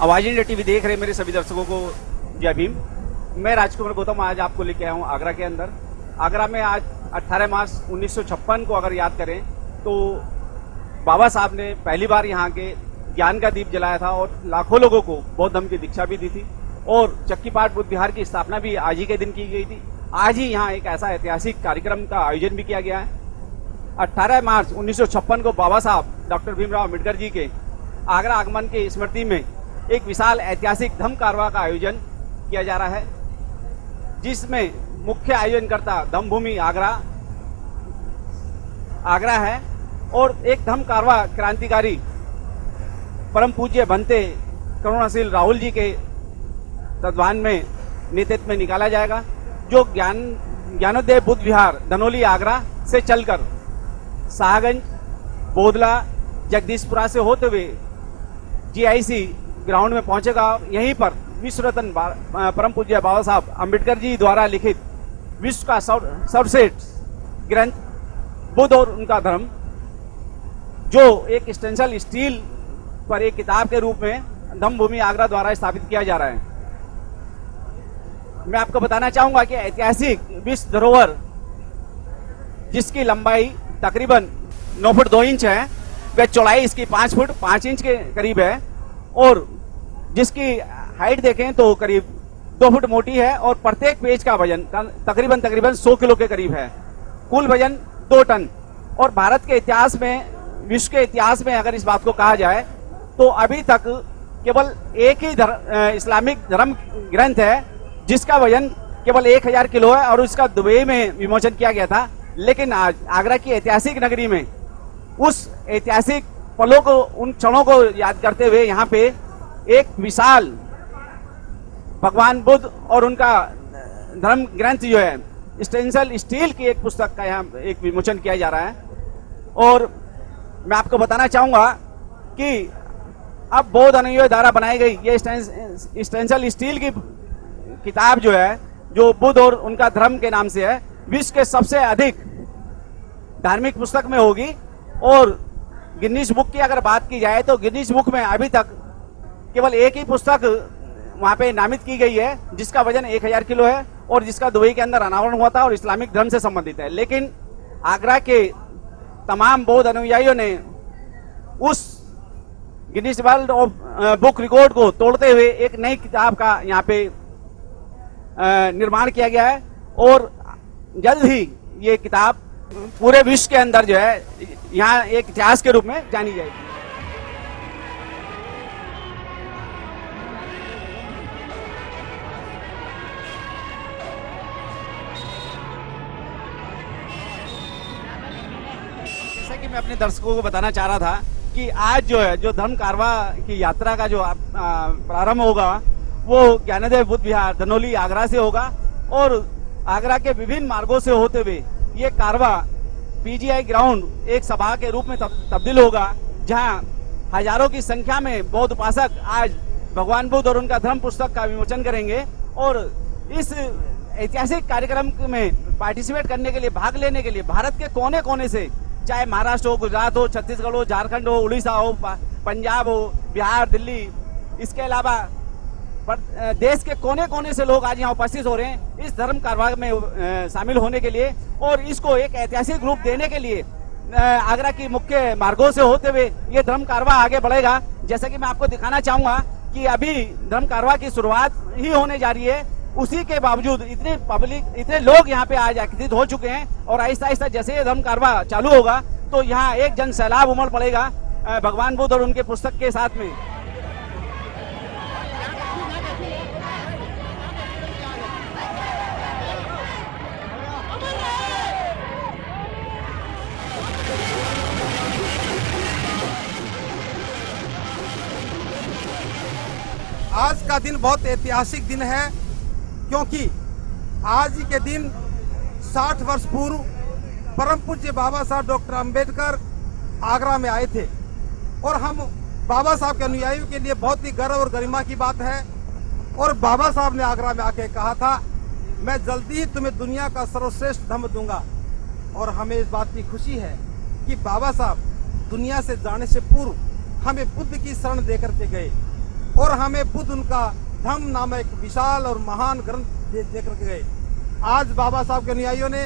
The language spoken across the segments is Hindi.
आवाज इंडिया टीवी देख रहे मेरे सभी दर्शकों को जय भीम। मैं राजकुमार गौतम आज आपको लेके आया हूँ आगरा के अंदर। आगरा में आज 18 मार्च 1956 को अगर याद करें तो बाबा साहब ने पहली बार यहाँ के ज्ञान का दीप जलाया था और लाखों लोगों को बौद्ध धर्म की दीक्षा भी दी थी और चक्कीपाट बुद्ध विहार की स्थापना भी आज ही के दिन की गई थी। आज ही यहाँ एक ऐसा ऐतिहासिक कार्यक्रम का आयोजन भी किया गया है। 18 मार्च 1956 को बाबा साहब डॉक्टर भीमराव अम्बेडकर जी के आगरा आगमन की स्मृति में एक विशाल ऐतिहासिक धम्म कारवा का आयोजन किया जा रहा है, जिसमें मुख्य आयोजनकर्ता धम्मभूमि आगरा है और एक धम्म कारवा क्रांतिकारी परम पूज्य बनते करुणाशील राहुल जी के तत्वान में नेतृत्व में निकाला जाएगा, जो ज्ञानोदय बुद्ध विहार धनोली आगरा से चलकर शाहगंज, बोदला, जगदीशपुरा से होते हुए GIC ग्राउंड में पहुंचेगा। यहीं पर विश्व रत्न परम पूज्य बाबा साहब अम्बेडकर जी द्वारा लिखित विश्व का सर्वश्रेष्ठ ग्रंथ बुद्ध और उनका धर्म, जो एक स्टेंसिल स्टील पर एक किताब के रूप में धम्मभूमि आगरा द्वारा स्थापित किया जा रहा है। मैं आपको बताना चाहूंगा कि ऐतिहासिक विश्व धरोहर, जिसकी लंबाई तकरीबन 9 फुट 2 इंच है, वह चौड़ाई इसकी 5 फुट 5 इंच के करीब है और जिसकी हाइट देखें तो करीब 2 फुट मोटी है और प्रत्येक पेज का वजन तकरीबन 100 किलो के करीब है। कुल वजन 2 टन। और भारत के इतिहास में, विश्व के इतिहास में अगर इस बात को कहा जाए तो अभी तक केवल एक ही इस्लामिक धर्म ग्रंथ है जिसका वजन केवल 1000 किलो है और उसका दुबई में विमोचन किया गया था। लेकिन आज आगरा की ऐतिहासिक नगरी में उस ऐतिहासिक पलों को, उन क्षणों को याद करते हुए यहाँ पे एक विशाल भगवान बुद्ध और उनका धर्म ग्रंथ जो है स्टेंसिल स्टील की एक पुस्तक का यहाँ एक विमोचन किया जा रहा है। और मैं आपको बताना चाहूंगा कि अब बौद्ध अनुयायी द्वारा बनाई गई ये स्टेंसिल स्टील की किताब जो है, जो बुद्ध और उनका धर्म के नाम से है, विश्व के सबसे अधिक धार्मिक पुस्तक में होगी। और गिनीज बुक की अगर बात की जाए तो गिनीज बुक में अभी तक केवल एक ही पुस्तक वहां पे नामित की गई है जिसका वजन 1000 किलो है और जिसका दुबई के अंदर अनावरण हुआ था और इस्लामिक धर्म से संबंधित है। लेकिन आगरा के तमाम बौद्ध अनुयायियों ने उस Guinness world of book record को तोड़ते हुए एक नई किताब का यहाँ पे निर्माण किया गया है और जल्द ही ये किताब पूरे विश्व के अंदर जो है यहाँ एक इतिहास के रूप में जानी जाएगी। जैसा कि मैं अपने दर्शकों को बताना चाह रहा था कि आज जो है, जो धम्म कारवा की यात्रा का जो प्रारंभ होगा वो ज्ञानोदय बुद्ध विहार धनोली आगरा से होगा और आगरा के विभिन्न मार्गों से होते हुए ये कारवा PGI ग्राउंड एक सभा के रूप में तब्दील होगा, जहां हजारों की संख्या में बौद्ध उपासक आज भगवान बुद्ध और उनका धर्म पुस्तक का विमोचन करेंगे। और इस ऐतिहासिक कार्यक्रम में पार्टिसिपेट करने के लिए, भाग लेने के लिए भारत के कोने कोने से, चाहे महाराष्ट्र हो, गुजरात हो, छत्तीसगढ़ हो, झारखंड हो, उड़ीसा हो, पंजाब हो, बिहार, दिल्ली, इसके अलावा देश के कोने कोने से लोग आज यहाँ उपस्थित हो रहे हैं इस धर्म कारवा में शामिल होने के लिए और इसको एक ऐतिहासिक रूप देने के लिए आगरा की मुख्य मार्गों से होते हुए ये धर्म कारवा आगे बढ़ेगा। जैसा कि मैं आपको दिखाना चाहूंगा कि अभी धर्म कारवा की शुरुआत ही होने जा रही है, उसी के बावजूद इतने लोग यहाँ पे आज एकत्रित हो चुके हैं और आहिस्ता आहिस्ता जैसे ये धर्म कारवा चालू होगा तो यहाँ एक जन सैलाब उमड़ पड़ेगा भगवान बुद्ध और उनके पुस्तक के साथ में। आज का दिन बहुत ऐतिहासिक दिन है, क्योंकि आज ही के दिन 60 वर्ष पूर्व परम पूज्य बाबा साहब डॉक्टर अंबेडकर आगरा में आए थे और हम बाबा साहब के अनुयायियों के लिए बहुत ही गर्व और गरिमा की बात है। और बाबा साहब ने आगरा में आके कहा था, मैं जल्दी ही तुम्हें दुनिया का सर्वश्रेष्ठ धर्म दूंगा। और हमें इस बात की खुशी है क्योंकि बाबा साहब दुनिया से जाने से पूर्व हमें बुद्ध की शरण दे करके गए और हमें बुद्ध उनका धम्म नामक एक विशाल और महान ग्रंथ दे करके गए। आज बाबा साहब के अनुयायियों ने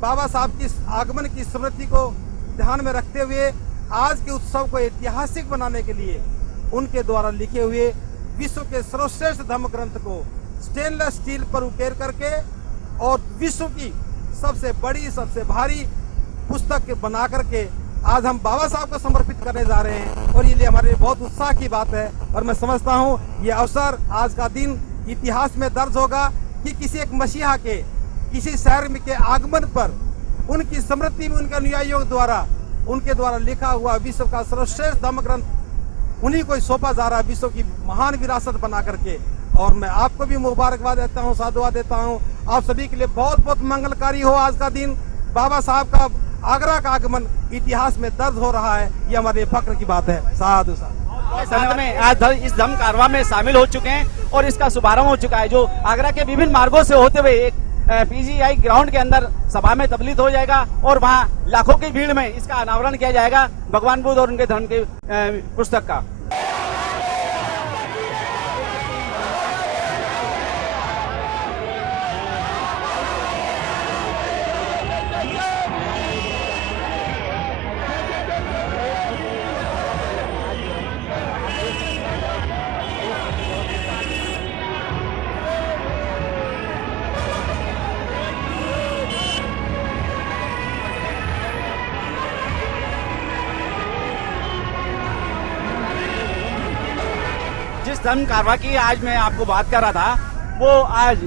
बाबा साहब की आगमन की स्मृति को ध्यान में रखते हुए आज के उत्सव को ऐतिहासिक बनाने के लिए उनके द्वारा लिखे हुए विश्व के सर्वश्रेष्ठ धम्म ग्रंथ को स्टेनलेस स्टील पर उकेर करके और विश्व की सबसे बड़ी सबसे भारी पुस्तक बना करके आज हम बाबा साहब को समर्पित करने जा रहे हैं और ये लिए हमारे लिए बहुत उत्साह की बात है। और मैं समझता हूँ ये अवसर, आज का दिन इतिहास में दर्ज होगा कि किसी एक मसीहा के किसी शहर में के आगमन पर उनकी स्मृति में उनके अनुयायियों द्वारा उनके द्वारा लिखा हुआ विश्व का सर्वश्रेष्ठ धम्म ग्रंथ उन्हीं को सौंपा जा रहा है, विश्व की महान विरासत बना करके। और मैं आपको भी मुबारकबाद देता हूँ, साधुवाद देता हूँ। आप सभी के लिए बहुत बहुत मंगलकारी हो आज का दिन। बाबा साहब का आगरा का आगमन इतिहास में दर्ज हो रहा है, ये हमारे फक्र की बात है। साधु साहब संत में आज इस धम्म कारवां में शामिल हो चुके हैं और इसका शुभारंभ हो चुका है, जो आगरा के विभिन्न मार्गों से होते हुए एक पीजीआई ग्राउंड के अंदर सभा में तबलीग हो जाएगा और वहां लाखों की भीड़ में इसका अनावरण किया जाएगा भगवान बुद्ध और उनके धर्म के पुस्तक का। जिस धम्म कारवां की आज मैं आपको बात कर रहा था, वो आज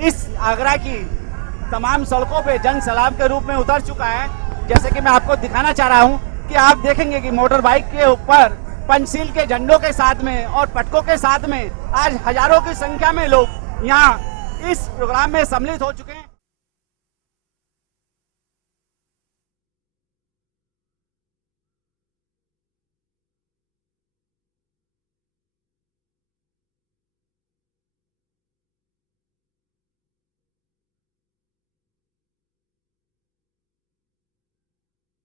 इस आगरा की तमाम सड़कों पे जन सैलाब के रूप में उतर चुका है। जैसे कि मैं आपको दिखाना चाह रहा हूं कि आप देखेंगे कि मोटर बाइक के ऊपर पंचशील के झंडों के साथ में और पटकों के साथ में आज हजारों की संख्या में लोग यहाँ इस प्रोग्राम में सम्मिलित हो चुके हैं।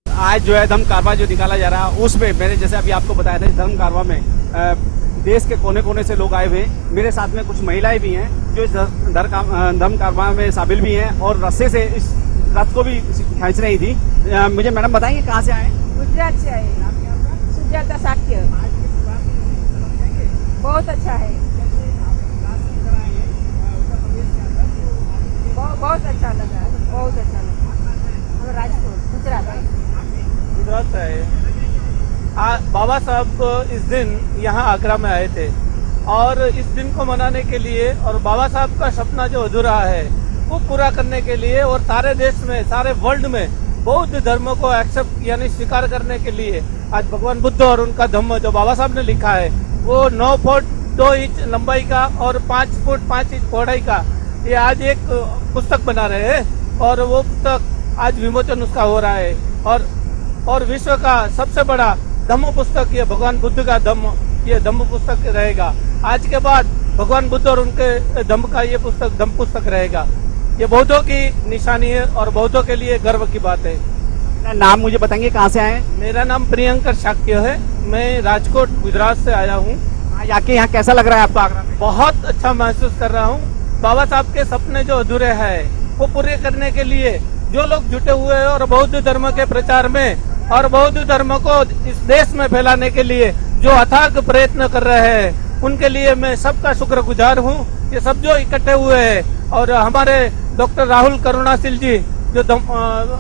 आज जो है धम्म कारवां जो निकाला जा रहा है उसमें मैंने जैसे अभी आपको बताया था, इस धम्म कारवां में देश के कोने कोने से लोग आए हुए। मेरे साथ में कुछ महिलाएं भी हैं जो इस धम्म कारवां में शामिल भी हैं और रस्से से इस रथ को भी खींच रही थी। मुझे मैडम बताएंगे कहाँ से आए? गुजरात से आए। सुजाता साक्य। बहुत अच्छा है, बहुत अच्छा लगा, बहुत अच्छा लगा। राजकोट गुजरात से आए। बाबा साहब इस दिन यहाँ आगरा में आए थे और इस दिन को मनाने के लिए और बाबा साहब का सपना जो अधूरा है वो पूरा करने के लिए और सारे देश में, सारे वर्ल्ड में बौद्ध धर्म को एक्सेप्ट यानी स्वीकार करने के लिए आज भगवान बुद्ध और उनका धम्म जो बाबा साहब ने लिखा है वो 9 फुट 2 इंच लंबाई का और 5 फुट 5 इंच चौड़ाई का ये आज एक पुस्तक बना रहे हैं और वो पुस्तक आज विमोचन उसका हो रहा है और विश्व का सबसे बड़ा धम्म पुस्तक ये भगवान बुद्ध का धम्म, ये धम्म पुस्तक रहेगा। आज के बाद भगवान बुद्ध और उनके धम्म का ये पुस्तक धम्म पुस्तक रहेगा। ये बौद्धों की निशानी है और बौद्धों के लिए गर्व की बात है। नाम मुझे बताएंगे कहाँ से आए? मेरा नाम प्रियंकर शाक्य है, मैं राजकोट गुजरात से आया हूँ। आके यहाँ कैसा लग रहा है आपको आगरा में? बहुत अच्छा महसूस कर रहा हूँ। बाबा साहब के सपने जो अधूरे हैं वो पूरे करने के लिए जो लोग जुटे हुए हैं और बौद्ध धर्म के प्रचार में और बौद्ध धर्म को इस देश में फैलाने के लिए जो अथाक प्रयत्न कर रहे हैं उनके लिए मैं सबका शुक्रगुजार हूँ। ये सब जो इकट्ठे हुए हैं और हमारे डॉक्टर राहुल करुणाशील जी जो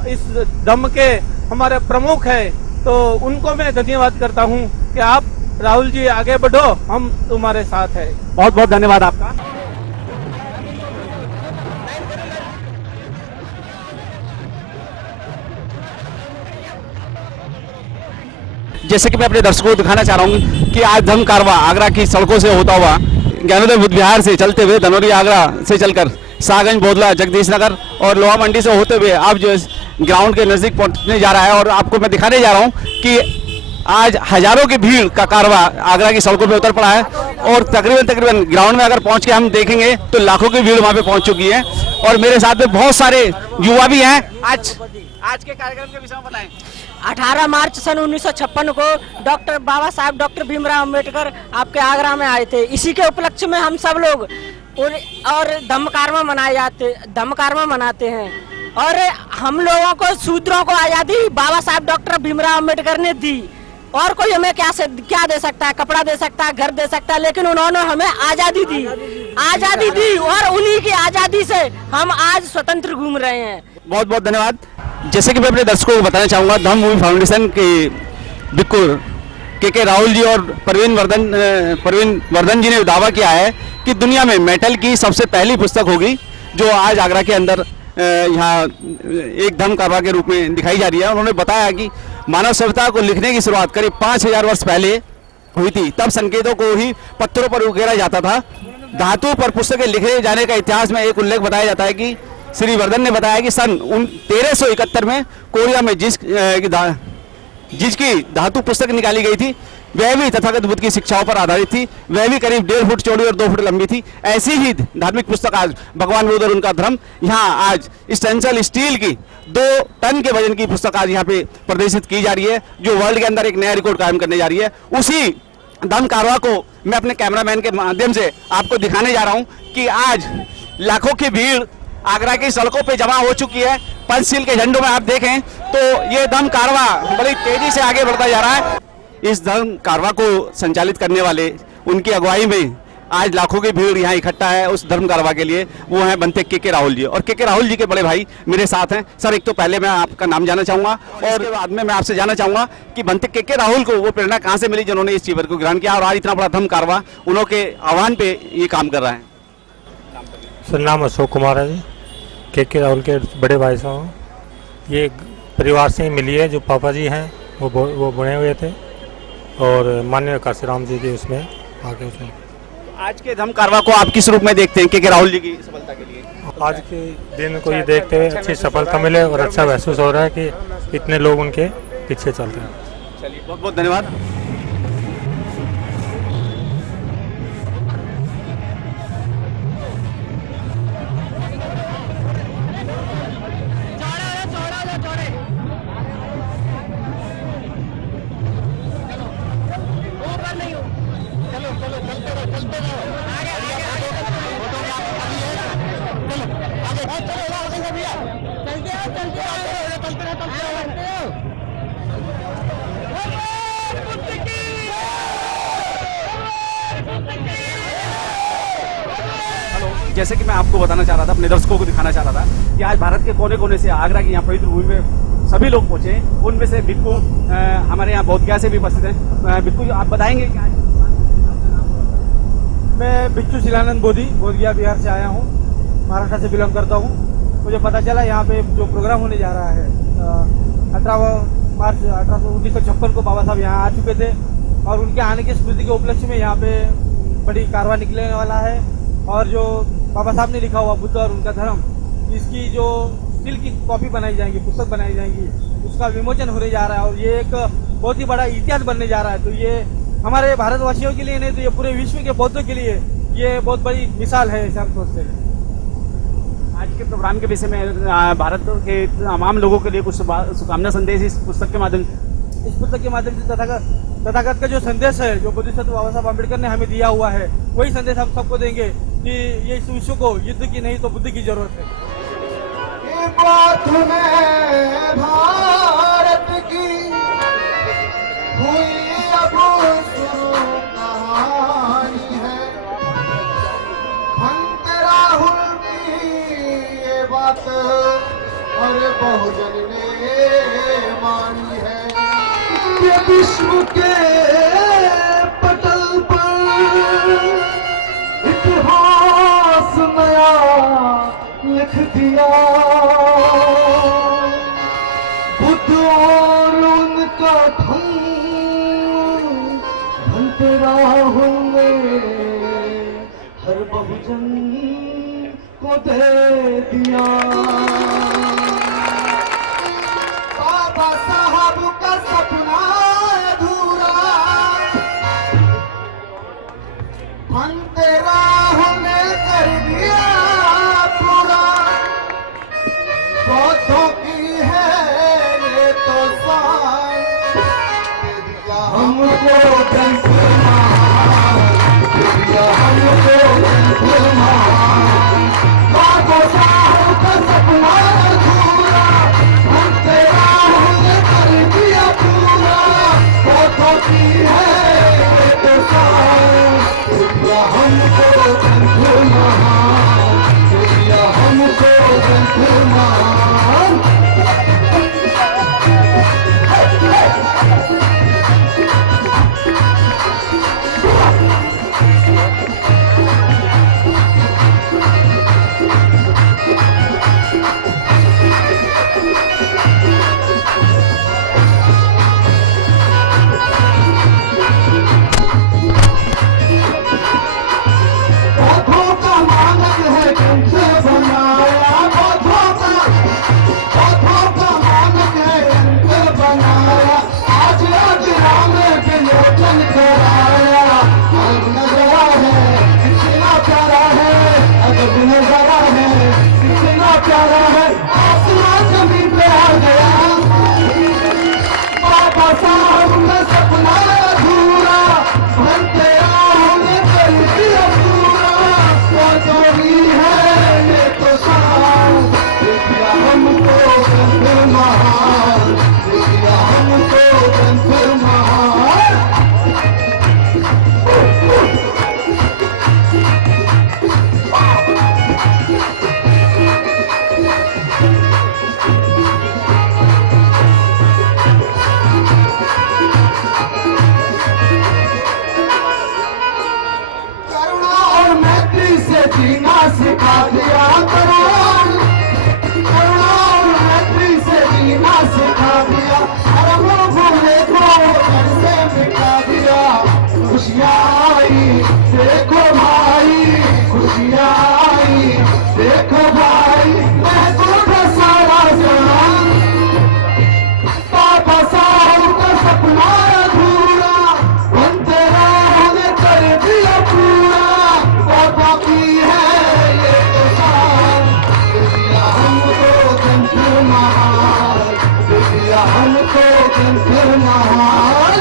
इस धम्म के हमारे प्रमुख है, तो उनको मैं धन्यवाद करता हूँ कि आप राहुल जी आगे बढ़ो, हम तुम्हारे साथ है। बहुत बहुत धन्यवाद आपका। जैसे कि मैं अपने दर्शकों को दिखाना चाह रहा हूँ कि आज धम्म कारवां आगरा की सड़कों से होता हुआ ज्ञानोदय बुद्ध विहार से चलते हुए धनौरी आगरा से चलकर शाहगंज, बोदला, जगदीश नगर और लोहा मंडी से होते हुए अब जो ग्राउंड के नजदीक पहुंचने जा रहा है और आपको मैं दिखाने जा रहा हूं कि आज हजारों की भीड़ का कारवां आगरा की सड़कों पे उतर पड़ा है और तकरीबन ग्राउंड में अगर पहुंच के हम देखेंगे तो लाखों की भीड़ वहां पे पहुंच चुकी है और मेरे साथ में बहुत सारे युवा भी हैं। आज के कार्यक्रम के विषय में बताएं। 18 मार्च सन 1956 को डॉक्टर बाबा साहब डॉक्टर भीमराव अम्बेडकर आपके आगरा में आए थे। इसी के उपलक्ष्य में हम सब लोग और धम्मकारवा मनाते हैं। और हम लोगों को शूद्रों को आज़ादी बाबा साहब डॉक्टर भीमराव अम्बेडकर ने दी। और कोई हमें क्या दे सकता है? कपड़ा दे सकता है, घर दे सकता है, लेकिन उन्होंने हमें आज़ादी दी और उन्हीं की आज़ादी से हम आज स्वतंत्र घूम रहे हैं। बहुत बहुत धन्यवाद। जैसे कि मैं अपने दर्शकों को बताना चाहूँगा, धम्म मूवी फाउंडेशन के बिक्कुर के राहुल जी और परवीन वर्धन जी ने दावा किया है कि दुनिया में मेटल की सबसे पहली पुस्तक होगी जो आज आगरा के अंदर यहाँ एक धम्म कारवा के रूप में दिखाई जा रही है। उन्होंने बताया कि मानव सभ्यता को लिखने की शुरुआत करीब 5000 वर्ष पहले हुई थी। तब संकेतों को ही पत्थरों पर उकेरा जाता था। धातु पर पुस्तकें लिखे जाने का इतिहास में एक उल्लेख बताया जाता है कि श्री वर्धन ने बताया कि सन 1371 में कोरिया में जिसकी धातु पुस्तक निकाली गई थी वह भी तथागत बुद्ध की शिक्षाओं पर आधारित थी। वह भी करीब 1.5 फुट चौड़ी और 2 फुट लंबी थी। ऐसी ही धार्मिक पुस्तक आज भगवान बुद्ध और उनका धर्म यहाँ आज स्टेंसिल स्टील की 2 टन के वजन की पुस्तक आज यहाँ पे प्रदर्शित की जा रही है, जो वर्ल्ड के अंदर एक नया रिकॉर्ड कायम करने जा रही है। उसी धम्म कारवा को मैं अपने कैमरामैन के माध्यम से आपको दिखाने जा रहा हूँ कि आज लाखों की भीड़ आगरा की सड़कों पे जमा हो चुकी है। पंचशील के झंडों में आप देखें तो ये धम्म कारवा बड़ी तेजी से आगे बढ़ता जा रहा है। इस धम्म कारवा को संचालित करने वाले उनकी अगुवाई में आज लाखों की भीड़ यहाँ इकट्ठा है उस धर्म कारवा के लिए। वो हैं बनते के राहुल जी, और के राहुल जी के बड़े भाई मेरे साथ हैं। सर, एक तो पहले मैं आपका नाम जानना चाहूँगा और उसके बाद में मैं आपसे जानना चाहूँगा कि बनते के राहुल को वो प्रेरणा कहाँ से मिली जिन्होंने इस शिविर को ग्रहण किया और आज इतना बड़ा धम्म कारवा उन्होंने आह्वान पे ये काम कर रहा है। सर, नाम अशोक कुमार है जी, के राहुल के बड़े भाई साहब। ये परिवार से ही मिली है, जो पापा जी हैं वो बने हुए थे और माननीय काशीराम जी के उसमें आगे उसमें। आज के धम्म कारवा को आप किस रूप में देखते हैं के राहुल जी की सफलता के लिए? आज के दिन को ये देखते हुए अच्छी सफलता मिले और अच्छा महसूस हो रहा है कि इतने लोग उनके पीछे चलते हैं। चलिए, बहुत बहुत धन्यवाद। जैसे कि मैं आपको बताना चाह रहा था, अपने दर्शकों को दिखाना चाह रहा था कि आज भारत के कोने कोने से आगरा की यहाँ पवित्र भूमि में सभी लोग पहुंचे। उनमें से बिक्कू हमारे यहाँ बोधगया से भी उपस्थित है। बिक्कू, आप बताएंगे कि आज? मैं बिच्छू शिलानंद बोधी बोधगया बिहार से आया हूँ, महाराष्ट्र से बिलोंग करता हूँ। मुझे पता चला यहाँ पे जो प्रोग्राम होने जा रहा है 18 मार्च 1956 को बाबा साहब यहाँ आ चुके थे और उनके आने की स्मृति के उपलक्ष्य में यहाँ पे बड़ी कारवा निकलने वाला है। और जो बाबा साहब ने लिखा हुआ बुद्ध और उनका धर्म, इसकी जो स्टील की कॉपी बनाई जाएंगी, पुस्तक बनाई जाएंगी, उसका विमोचन होने जा रहा है और ये एक बहुत ही बड़ा इतिहास बनने जा रहा है। तो ये हमारे भारतवासियों के लिए नहीं तो ये पूरे विश्व के बौद्धों के लिए ये बहुत बड़ी मिसाल है, ऐसा हम सोचते हैं। आज के प्रोग्राम के विषय में भारत के तमाम लोगों के लिए कुछ शुभकामना संदेश इस पुस्तक के माध्यम से तथागत का जो संदेश है, जो बोधिसत्व बाबा साहब अम्बेडकर ने हमें दिया हुआ है, वही संदेश हम सबको देंगे कि ये इस विश्व को युद्ध की नहीं तो बुद्ध की जरूरत है। भारत की हुई अब कहानी है, भक्त राहुल की ये बात और बहुजन ने मानी है। ये विश्व के पटल पर इतिहास नया लिख दिया। बुद्ध और उनका धम्म भक्त राहुल ने हर बहुजन को दे दिया। बाबा साहब का सपना अधूरा भक्त राहुल ने कर दिया पूरा। बौद्धों की है ये तो हमको ग्रंथ महान दे दिया, हमको ग्रंथ महान। बाबा साहब का सपना अधूरा, हम तेरा हमने कर दिया पूरा। फोटो की है ये तो शान, दे दिया हमको ग्रंथ महान, दे दिया हमको ग्रंथ महान। बौद्धों का मानक है ग्रंथ बनाया, बौद्धों का मानक है ग्रंथ बनाया। आज राम विलोचन कराया, अजब नजरा है कितना प्यारा है, अजब नजरा है कितना प्यारा है। आसमान जमीन पे आ गया, बाबा साहब का सपना अधूरा, हम तेरा हमने कर दिया पूरा। फोटो है ये तो शान, दे दिया हमको ग्रंथ महान, दे दिया हमको ग्रंथ महान। करुणा और मैत्री से जीना सिखा दिया, करुणा और मैत्री से जीना सिखा दिया। अरबों भूले को घर से मिटा दिया। खुशियाँ आई देखो भाई, खुशियाँ आई देखो भाई, महबूब सारा जहां। बाबा साहब का सपना अधूरा, हम तेरा हमने कर दिया पूरा। बाबा की है ये तो शान, दे दिया हमको ग्रंथ महान, दे दिया हमको ग्रंथ महान।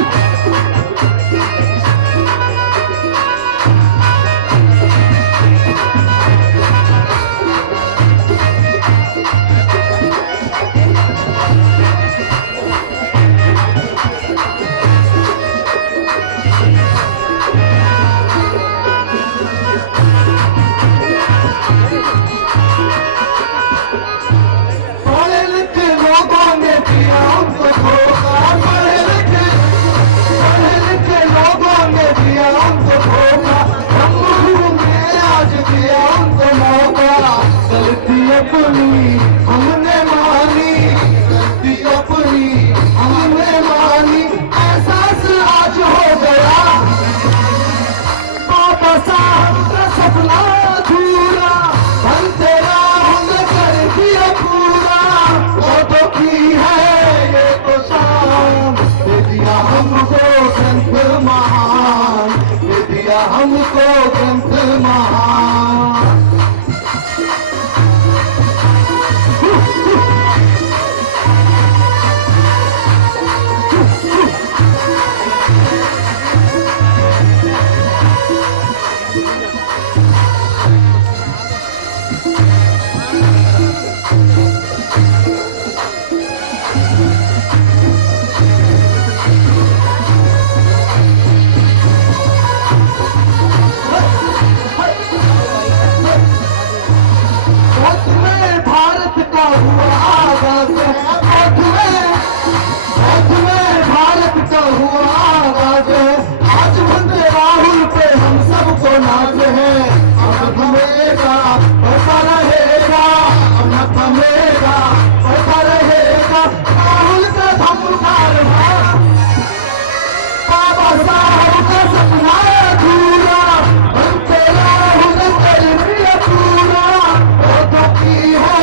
पढ़े लिखे लोगों ने दिया हमको धोखा, पढ़े लिखे लोगों ने दिया हमको धोखा। हम ने आज दिया हमको मौका, गलती अपनी हमने मानी, गलती अपनी हमने मानी। एहसास आज हो गया, बाबा साहब का सपना अधूरा, हम तेरा हमने कर दिया पूरा। फोटो की है ये तो शान, दे दिया हमको ग्रंथ महान, दे दिया हमको ग्रंथ महान। भारत का हुआ आगाज है, भारत का हुआ आगाज है। आज वंदे राहुल पे हम सबको नाज है। अब थमेगा बढ़ता रहेगा, अब न थमेगा बढ़ता रहेगा। राहुल का धमकार है, बाबा साहब का सपना अधूरा, हम तेरा हमने कर दिया पूरा। फोटो की है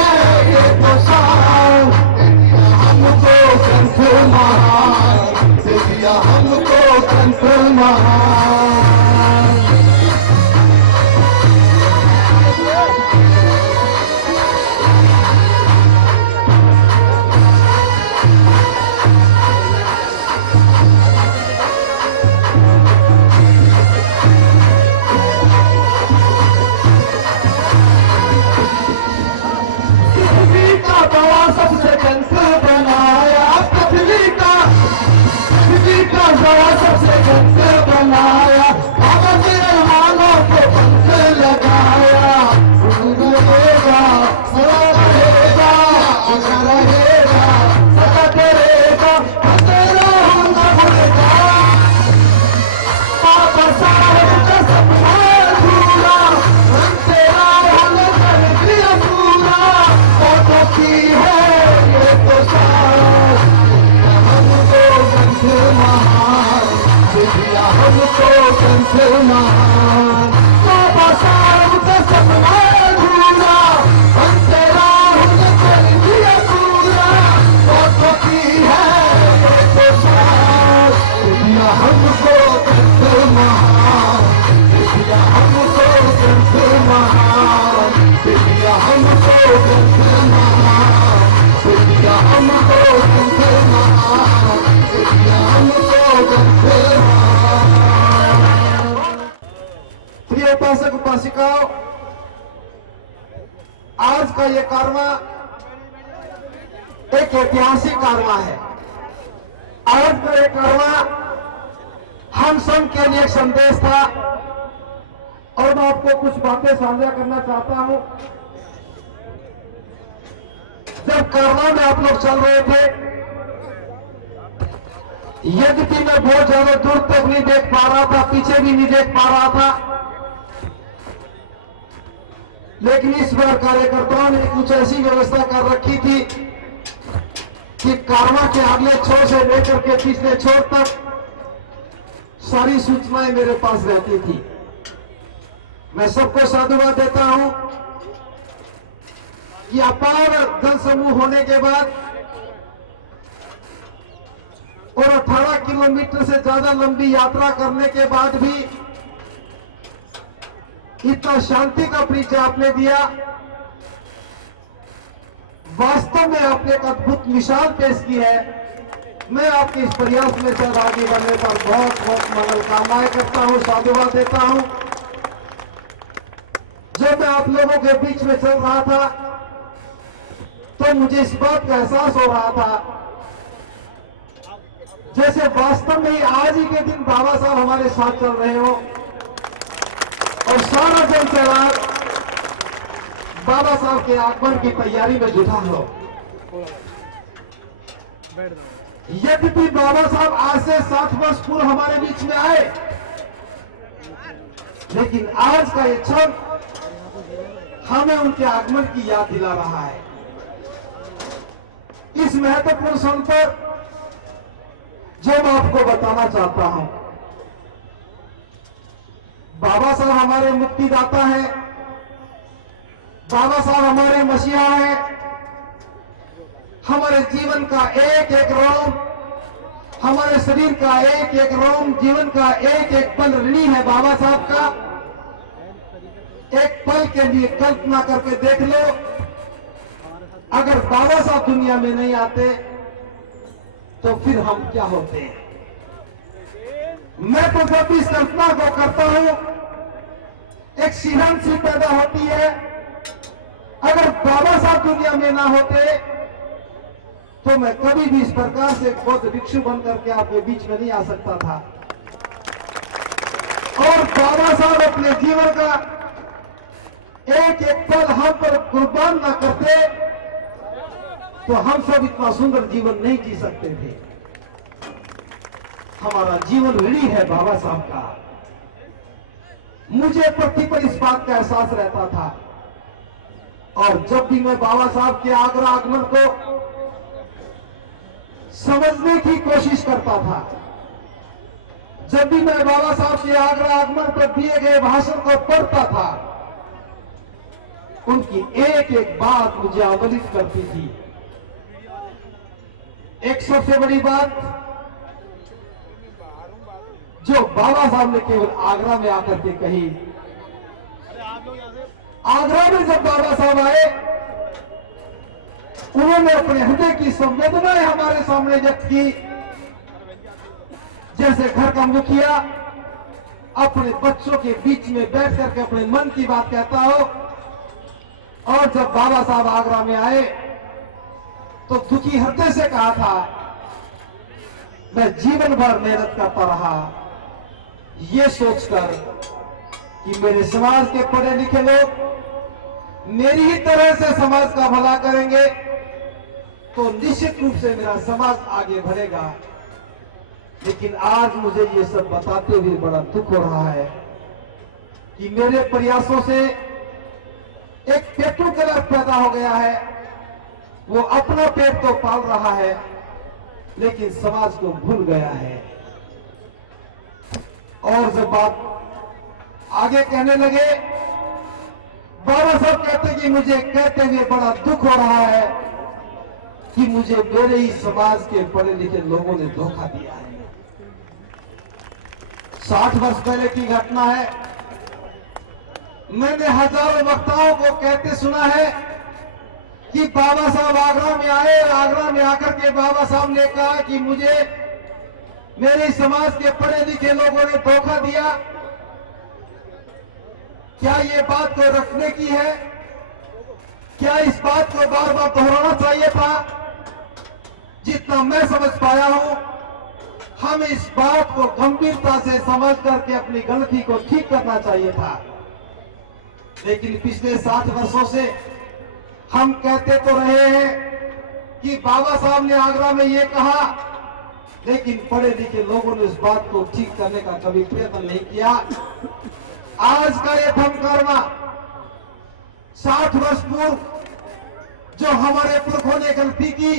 ये तो शान, दे दिया हमको ग्रंथ महान, दे दिया हमको ग्रंथ महान। बड़ा सबसे गंदे बनाया, बाबा के रहमानों को पंख लगाया। रहेगा सदा रहेगा, सदा रहेगा, सदा रहेगा, तेरा हम न भूलेगा। बाबा साहब का सपना अधूरा, हम तेरा हम कर दिया पूरा। फोटो की है ये तो साथ, हमको ग्रंथ महान दे दिया, हमको ग्रंथ महान। बाबा साहब का सपना अधूरा, हम तेरा हम कर दिया पूरा। फोटो की है ये तो साथ, दे दिया हमको ग्रंथ महान, दे दिया हमको ग्रंथ महान, दे दिया हमको ग्रंथ महान, दे दिया हमको ग्रंथ महान, दे दिया हमको ग्रंथ महान। प्रिय उपासक उपासिकाओं, आज का ये कारवा एक ऐतिहासिक कारवा है। आज का ये कारवा हम सब के लिए एक संदेश था, और मैं आपको कुछ बातें साझा करना चाहता हूं। जब कारवा में आप लोग चल रहे थे, यद्यपि मैं बहुत ज्यादा दूर तक नहीं देख पा रहा था, पीछे भी नहीं देख पा रहा था, लेकिन इस बार कार्यकर्ताओं ने कुछ ऐसी व्यवस्था कर रखी थी कि कारवा के अगले छोर से लेकर के पिछले छोर तक सारी सूचनाएं मेरे पास रहती थी। मैं सबको साधुवाद देता हूं कि अपार जनसमूह होने के बाद और 18 किलोमीटर से ज्यादा लंबी यात्रा करने के बाद भी इतना शांति का परिचय आपने दिया। वास्तव में आपने एक अद्भुत मिसाल पेश की है। मैं आपके इस प्रयास में सहभागी बनने पर बहुत बहुत मंगल कामनाएं करता हूं, साधुवाद देता हूं। जब मैं आप लोगों के बीच में चल रहा था तो मुझे इस बात का एहसास हो रहा था जैसे वास्तव में आज ही के दिन बाबा साहब हमारे साथ चल रहे हो और सारा जन सैलाब बाबा साहब के आगमन की तैयारी में जुटा हो। यद्यपि बाबा साहब आज से 60 वर्ष पूर्व हमारे बीच में आए, लेकिन आज का ये क्षण हमें उनके आगमन की याद दिला रहा है। इस महत्वपूर्ण क्षण पर जो मैं आपको बताना चाहता हूं, बाबा साहब हमारे मुक्तिदाता हैं, बाबा साहब हमारे मसीहा हैं। हमारे जीवन का एक एक रोम, हमारे शरीर का एक एक रोम, जीवन का एक एक पल ऋणी है बाबा साहब का। एक पल के लिए कल्पना करके देख लो, अगर बाबा साहब दुनिया में नहीं आते तो फिर हम क्या होते हैं। मैं तो जब इस कल्पना को करता हूं एक सिहरन सी पैदा होती है। अगर बाबा साहब दुनिया में ना होते तो मैं कभी भी इस प्रकार से बौद्ध भिक्षु बनकर के आपके बीच में नहीं आ सकता था। और बाबा साहब अपने जीवन का एक एक पल हम पर कुर्बान ना करते तो हम सब इतना सुंदर जीवन नहीं जी सकते थे। हमारा जीवन ऋणी है बाबा साहब का। मुझे पृथ्वी पर इस बात का एहसास रहता था, और जब भी मैं बाबा साहब के आगरा आगमन को समझने की कोशिश करता था, जब भी मैं बाबा साहब के आगरा आगमन पर दिए गए भाषण को पढ़ता था, उनकी एक एक बात मुझे अवलित करती थी। एक सबसे बड़ी बात जो बाबा साहब ने केवल आगरा में आकर के कही। आगरा में जब बाबा साहब आए, उन्होंने अपने हृदय की संवेदनाएं हमारे सामने व्यक्त की। जैसे घर का मुखिया अपने बच्चों के बीच में बैठ करके अपने मन की बात कहता हो। और जब बाबा साहब आगरा में आए तो दुखी हृदय से कहा था, मैं जीवन भर मेहनत करता रहा, ये सोचकर कि मेरे समाज के पढ़े लिखे लोग मेरी ही तरह से समाज का भला करेंगे तो निश्चित रूप से मेरा समाज आगे बढ़ेगा। लेकिन आज मुझे ये सब बताते हुए बड़ा दुख हो रहा है कि मेरे प्रयासों से एक पेटू कलर पैदा हो गया है। वो अपना पेट तो पाल रहा है लेकिन समाज को भूल गया है। और जब बात आगे कहने लगे, बाबा साहब कहते कि मुझे कहते हुए बड़ा दुख हो रहा है कि मुझे मेरे ही समाज के पढ़े लिखे लोगों ने धोखा दिया है। 60 वर्ष पहले की घटना है। मैंने हजारों वक्ताओं को कहते सुना है कि बाबा साहब आगरा में आए, आगरा में आकर के बाबा साहब ने कहा कि मुझे मेरे समाज के पढ़े लिखे लोगों ने धोखा दिया। क्या ये बात को रखने की है? क्या इस बात को बार बार दोहराना चाहिए था? जितना मैं समझ पाया हूं, हमें इस बात को गंभीरता से समझ करके अपनी गलती को ठीक करना चाहिए था। लेकिन पिछले 60 वर्षों से हम कहते तो रहे हैं कि बाबा साहब ने आगरा में ये कहा, लेकिन पढ़े लिखे लोगों ने इस बात को ठीक करने का कभी प्रयत्न नहीं किया। आज का ये धमकारमा 60 वर्ष पूर्व जो हमारे पुरखों ने गलती की,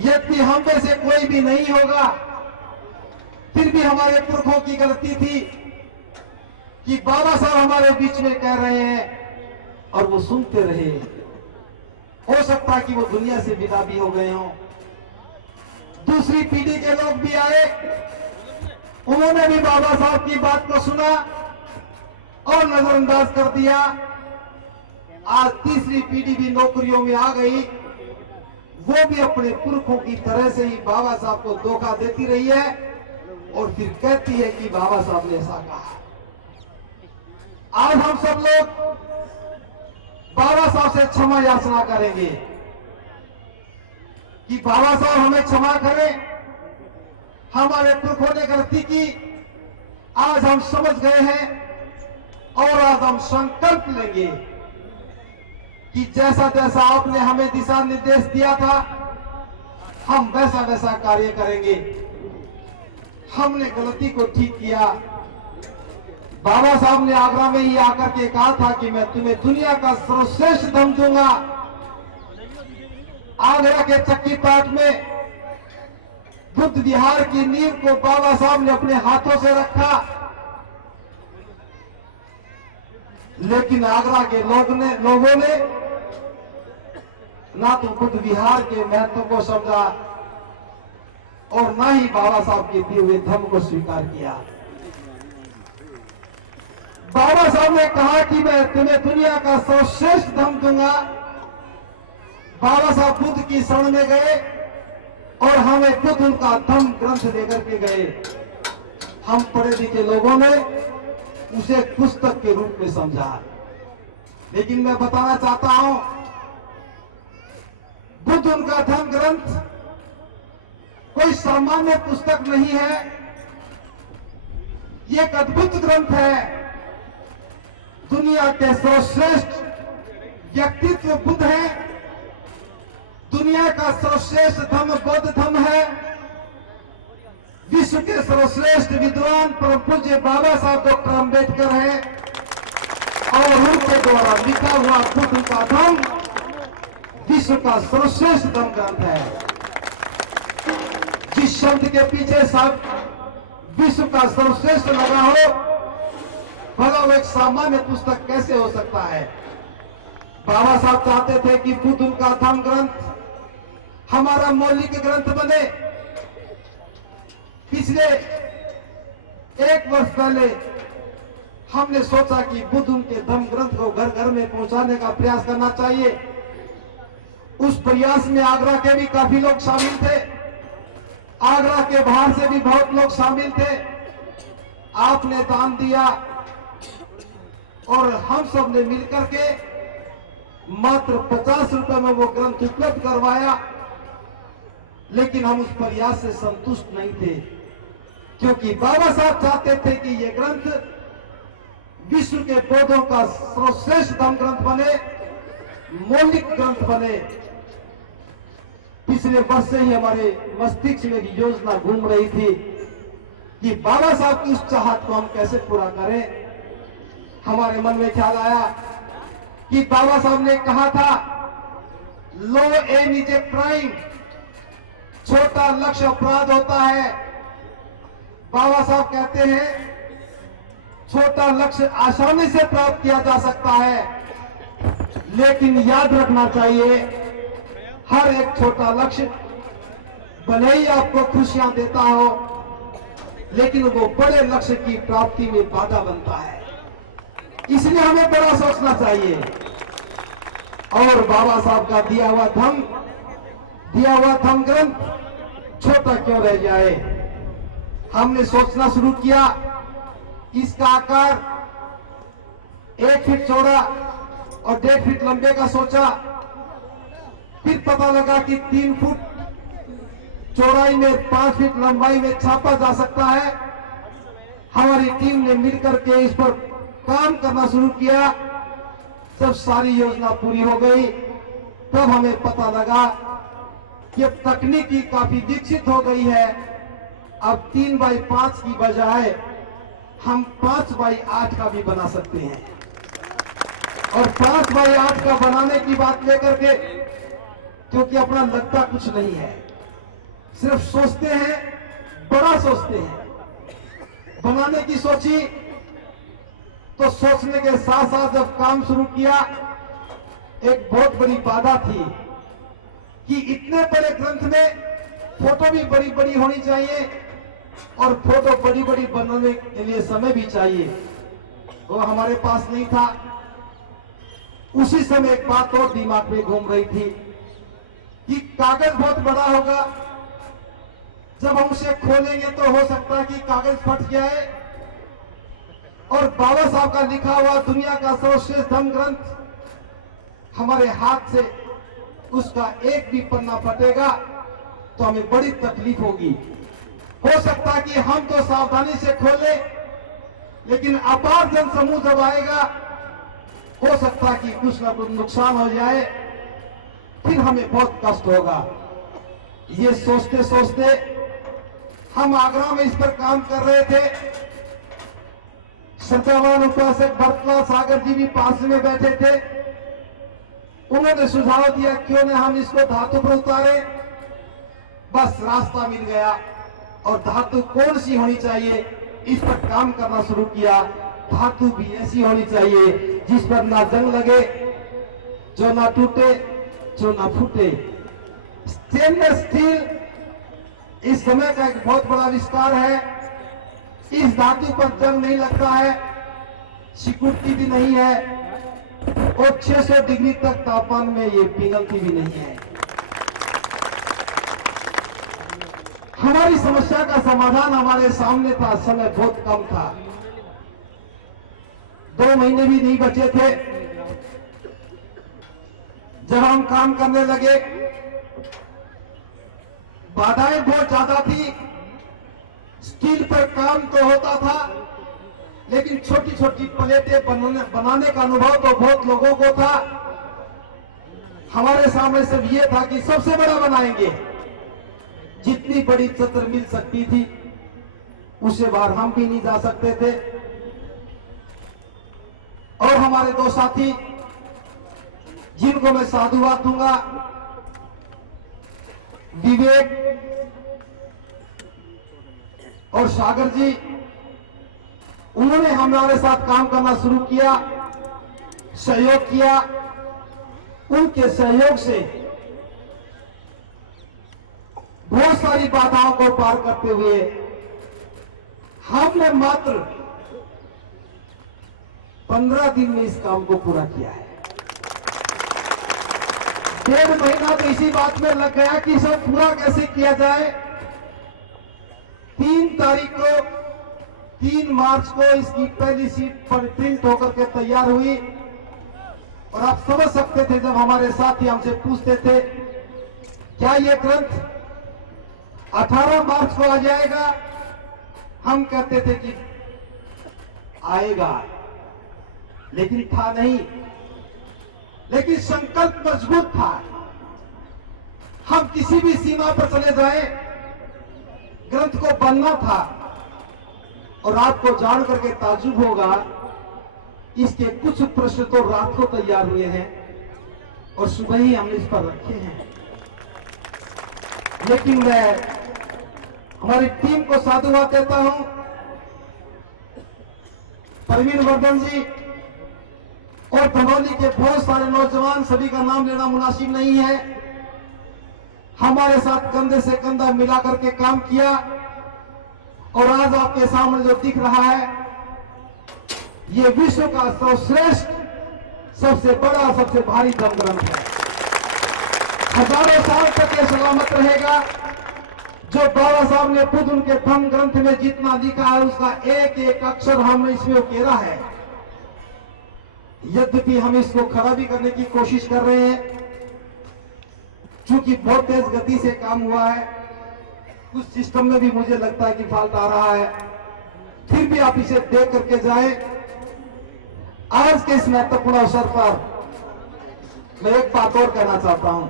यदि हम में से कोई भी नहीं होगा, फिर भी हमारे पुरखों की गलती थी कि बाबा साहब हमारे बीच में कह रहे हैं और वो सुनते रहे। हो सकता है कि वो दुनिया से विदा भी हो गए हों। दूसरी पीढ़ी के लोग भी आए, उन्होंने भी बाबा साहब की बात को सुना और नजरअंदाज कर दिया। आज तीसरी पीढ़ी भी नौकरियों में आ गई, वो भी अपने पुरखों की तरह से ही बाबा साहब को धोखा देती रही है और फिर कहती है कि बाबा साहब ने ऐसा कहा। आज हम सब लोग बाबा साहब से क्षमा याचना करेंगे कि बाबा साहब हमें क्षमा करें, हमारे पुरखों ने गलती की, आज हम समझ गए हैं और आज हम संकल्प लेंगे कि जैसा जैसा आपने हमें दिशा निर्देश दिया था, हम वैसा वैसा कार्य करेंगे। हमने गलती को ठीक किया। बाबा साहब ने आगरा में ही आकर के कहा था कि मैं तुम्हें दुनिया का सर्वश्रेष्ठ धन दूंगा। आगरा के चक्की पाट में बुद्ध विहार की नींव को बाबा साहब ने अपने हाथों से रखा, लेकिन आगरा के लोगों ने ना तो बुद्ध विहार के महत्व को समझा और ना ही बाबा साहब के दिए हुए धर्म को स्वीकार किया। बाबा साहब ने कहा कि मैं तुम्हें दुनिया का सर्वश्रेष्ठ धर्म दूंगा। बाबा साहब बुद्ध की शरण में गए और हमें बुद्ध उनका धर्म ग्रंथ लेकर के गए। हम पढ़े लिखे लोगों ने उसे एक पुस्तक के रूप में समझा। लेकिन मैं बताना चाहता हूं, बुद्ध उनका धर्म ग्रंथ कोई सामान्य पुस्तक नहीं है, ये एक अद्भुत ग्रंथ है। दुनिया के सर्वश्रेष्ठ व्यक्तित्व बुद्ध है, दुनिया का सर्वश्रेष्ठ धर्म बौद्ध धर्म है, विश्व के सर्वश्रेष्ठ विद्वान परम पूज्य बाबा साहब डॉक्टर अम्बेडकर है और उनके द्वारा लिखा हुआ बुद्ध का धर्म विश्व का सर्वश्रेष्ठ धर्म ग्रंथ है। जिस शब्द के पीछे सब विश्व का सर्वश्रेष्ठ लगा हो, भला वो एक सामान्य पुस्तक कैसे हो सकता है। बाबा साहब चाहते थे कि बुद्ध उनका धर्म ग्रंथ हमारा मौलिक ग्रंथ बने। पिछले 1 वर्ष पहले हमने सोचा कि बुद्ध उनके धर्म ग्रंथ को घर घर में पहुंचाने का प्रयास करना चाहिए। उस प्रयास में आगरा के भी काफी लोग शामिल थे, आगरा के बाहर से भी बहुत लोग शामिल थे। आपने दान दिया और हम सब ने मिलकर के मात्र 50 रुपए में वो ग्रंथ उपलब्ध करवाया लेकिन हम उस प्रयास से संतुष्ट नहीं थे, क्योंकि बाबा साहब चाहते थे कि ये ग्रंथ विश्व के बौद्धों का सर्वश्रेष्ठ धर्म ग्रंथ बने, मौलिक ग्रंथ बने। पिछले वर्ष से ही हमारे मस्तिष्क में एक योजना घूम रही थी कि बाबा साहब की उस चाहत को हम कैसे पूरा करें। हमारे मन में ख्याल आया कि बाबा साहब ने कहा था, लो एम इज ए क्राइम, छोटा लक्ष्य अपराध होता है। बाबा साहब कहते हैं छोटा लक्ष्य आसानी से प्राप्त किया जा सकता है, लेकिन याद रखना चाहिए हर एक छोटा लक्ष्य भले ही आपको खुशियां देता हो, लेकिन वो बड़े लक्ष्य की प्राप्ति में बाधा बनता है। इसलिए हमें बड़ा सोचना चाहिए। और बाबा साहब का दिया हुआ धम्म ग्रंथ छोटा क्यों रह जाए। हमने सोचना शुरू किया, इसका आकार 1 फीट चौड़ा और 1.5 फीट लंबे का सोचा। फिर पता लगा कि 3 फुट चौड़ाई में 5 फीट लंबाई में छापा जा सकता है। हमारी टीम ने मिलकर के इस पर काम करना शुरू किया। जब सारी योजना पूरी हो गई, तब हमें पता लगा कि अब तकनीकी काफी विकसित हो गई है। अब 3x5 की बजाय हम 5x8 का भी बना सकते हैं। और 5x8 का बनाने की बात लेकर के, क्योंकि अपना लगता कुछ नहीं है, सिर्फ सोचते हैं, बड़ा सोचते हैं। बनाने की सोची तो सोचने के साथ साथ जब काम शुरू किया, एक बहुत बड़ी बाधा थी कि इतने बड़े ग्रंथ में फोटो भी बड़ी बड़ी होनी चाहिए और फोटो बड़ी बड़ी बनाने के लिए समय भी चाहिए। वो हमारे पास नहीं था। उसी समय एक बात और दिमाग में घूम रही थी कि कागज बहुत बड़ा होगा, जब हम उसे खोलेंगे तो हो सकता है कि कागज फट जाए और बाबा साहब का लिखा हुआ दुनिया का सर्वश्रेष्ठ धम्म ग्रंथ हमारे हाथ से उसका एक भी पन्ना फटेगा तो हमें बड़ी तकलीफ होगी। हो सकता है कि हम तो सावधानी से खोले, लेकिन अपार जन समूह जब आएगा, हो सकता है कि कुछ ना कुछ नुकसान हो जाए, फिर हमें बहुत कष्ट होगा। ये सोचते सोचते हम आगरा में इस पर काम कर रहे थे। सत्यावान उपासक भरतलाल सागर जी भी पास में बैठे थे। उन्होंने सुझाव दिया, क्यों न हम इसको धातु पर उतारे। बस रास्ता मिल गया और धातु कौन सी होनी चाहिए, इस पर काम करना शुरू किया। धातु भी ऐसी होनी चाहिए जिस पर ना जंग लगे, जो ना टूटे, जो ना फूटे। स्टेनलेस स्टील इस समय का एक बहुत बड़ा आविष्कार है। इस धातु पर जंग नहीं लगता है, सिकुड़ती भी नहीं है और 600 डिग्री तक तापमान में ये पिघलती भी नहीं है। हमारी समस्या का समाधान हमारे सामने था, समय बहुत कम था, 2 महीने भी नहीं बचे थे। जब हम काम करने लगे, बाधाएं बहुत ज्यादा थी। स्टील पर काम तो होता था, लेकिन छोटी छोटी प्लेटें बनाने का अनुभव तो बहुत लोगों को था। हमारे सामने सिर्फ ये था कि सबसे बड़ा बनाएंगे। जितनी बड़ी छत्र मिल सकती थी, उससे बाहर हम भी नहीं जा सकते थे। और हमारे 2 साथी, जिनको मैं साधुवाद दूंगा, विवेक और सागर जी, उन्होंने हमारे साथ काम करना शुरू किया, सहयोग किया। उनके सहयोग से बहुत सारी बाधाओं को पार करते हुए हमने मात्र 15 दिन में इस काम को पूरा किया है। 1.5 महीना तो इसी बात में लग गया कि सब पूरा कैसे किया जाए। 3 तारीख को 3 मार्च को इसकी पहली सीट पर प्रिंट होकर के तैयार हुई। और आप समझ सकते थे जब हमारे साथी हमसे पूछते थे, क्या ये ग्रंथ 18 मार्च को आ जाएगा, हम कहते थे कि आएगा, लेकिन था नहीं। लेकिन संकल्प मजबूत था। हम किसी भी सीमा पर चले जाए, ग्रंथ को बनना था। और आपको जान करके ताजुब होगा, इसके कुछ प्रश्न तो रात को तैयार हुए हैं और सुबह ही हमने इस पर रखे हैं। लेकिन मैं हमारी टीम को साधुवाद देता हूं। प्रवीण वर्धन जी और धनौली के बहुत सारे नौजवान, सभी का नाम लेना मुनासिब नहीं है, हमारे साथ कंधे से कंधा मिला करके काम किया। और आज आपके सामने जो दिख रहा है, ये विश्व का सर्वश्रेष्ठ, सबसे बड़ा, सबसे भारी धर्म ग्रंथ है। हजारों साल तक ये सलामत रहेगा। जो बाबा साहब ने खुद उनके धर्म ग्रंथ में जितना लिखा है, उसका एक एक अक्षर हमने इसमें उकेरा है। यद्यपि हम इसको खड़ा भी करने की कोशिश कर रहे हैं, चूंकि बहुत तेज गति से काम हुआ है, कुछ सिस्टम में भी मुझे लगता है कि फॉल्ट आ रहा है। फिर भी आप इसे देख करके जाएं। आज के इस महत्वपूर्ण अवसर पर मैं एक बात और कहना चाहता हूं।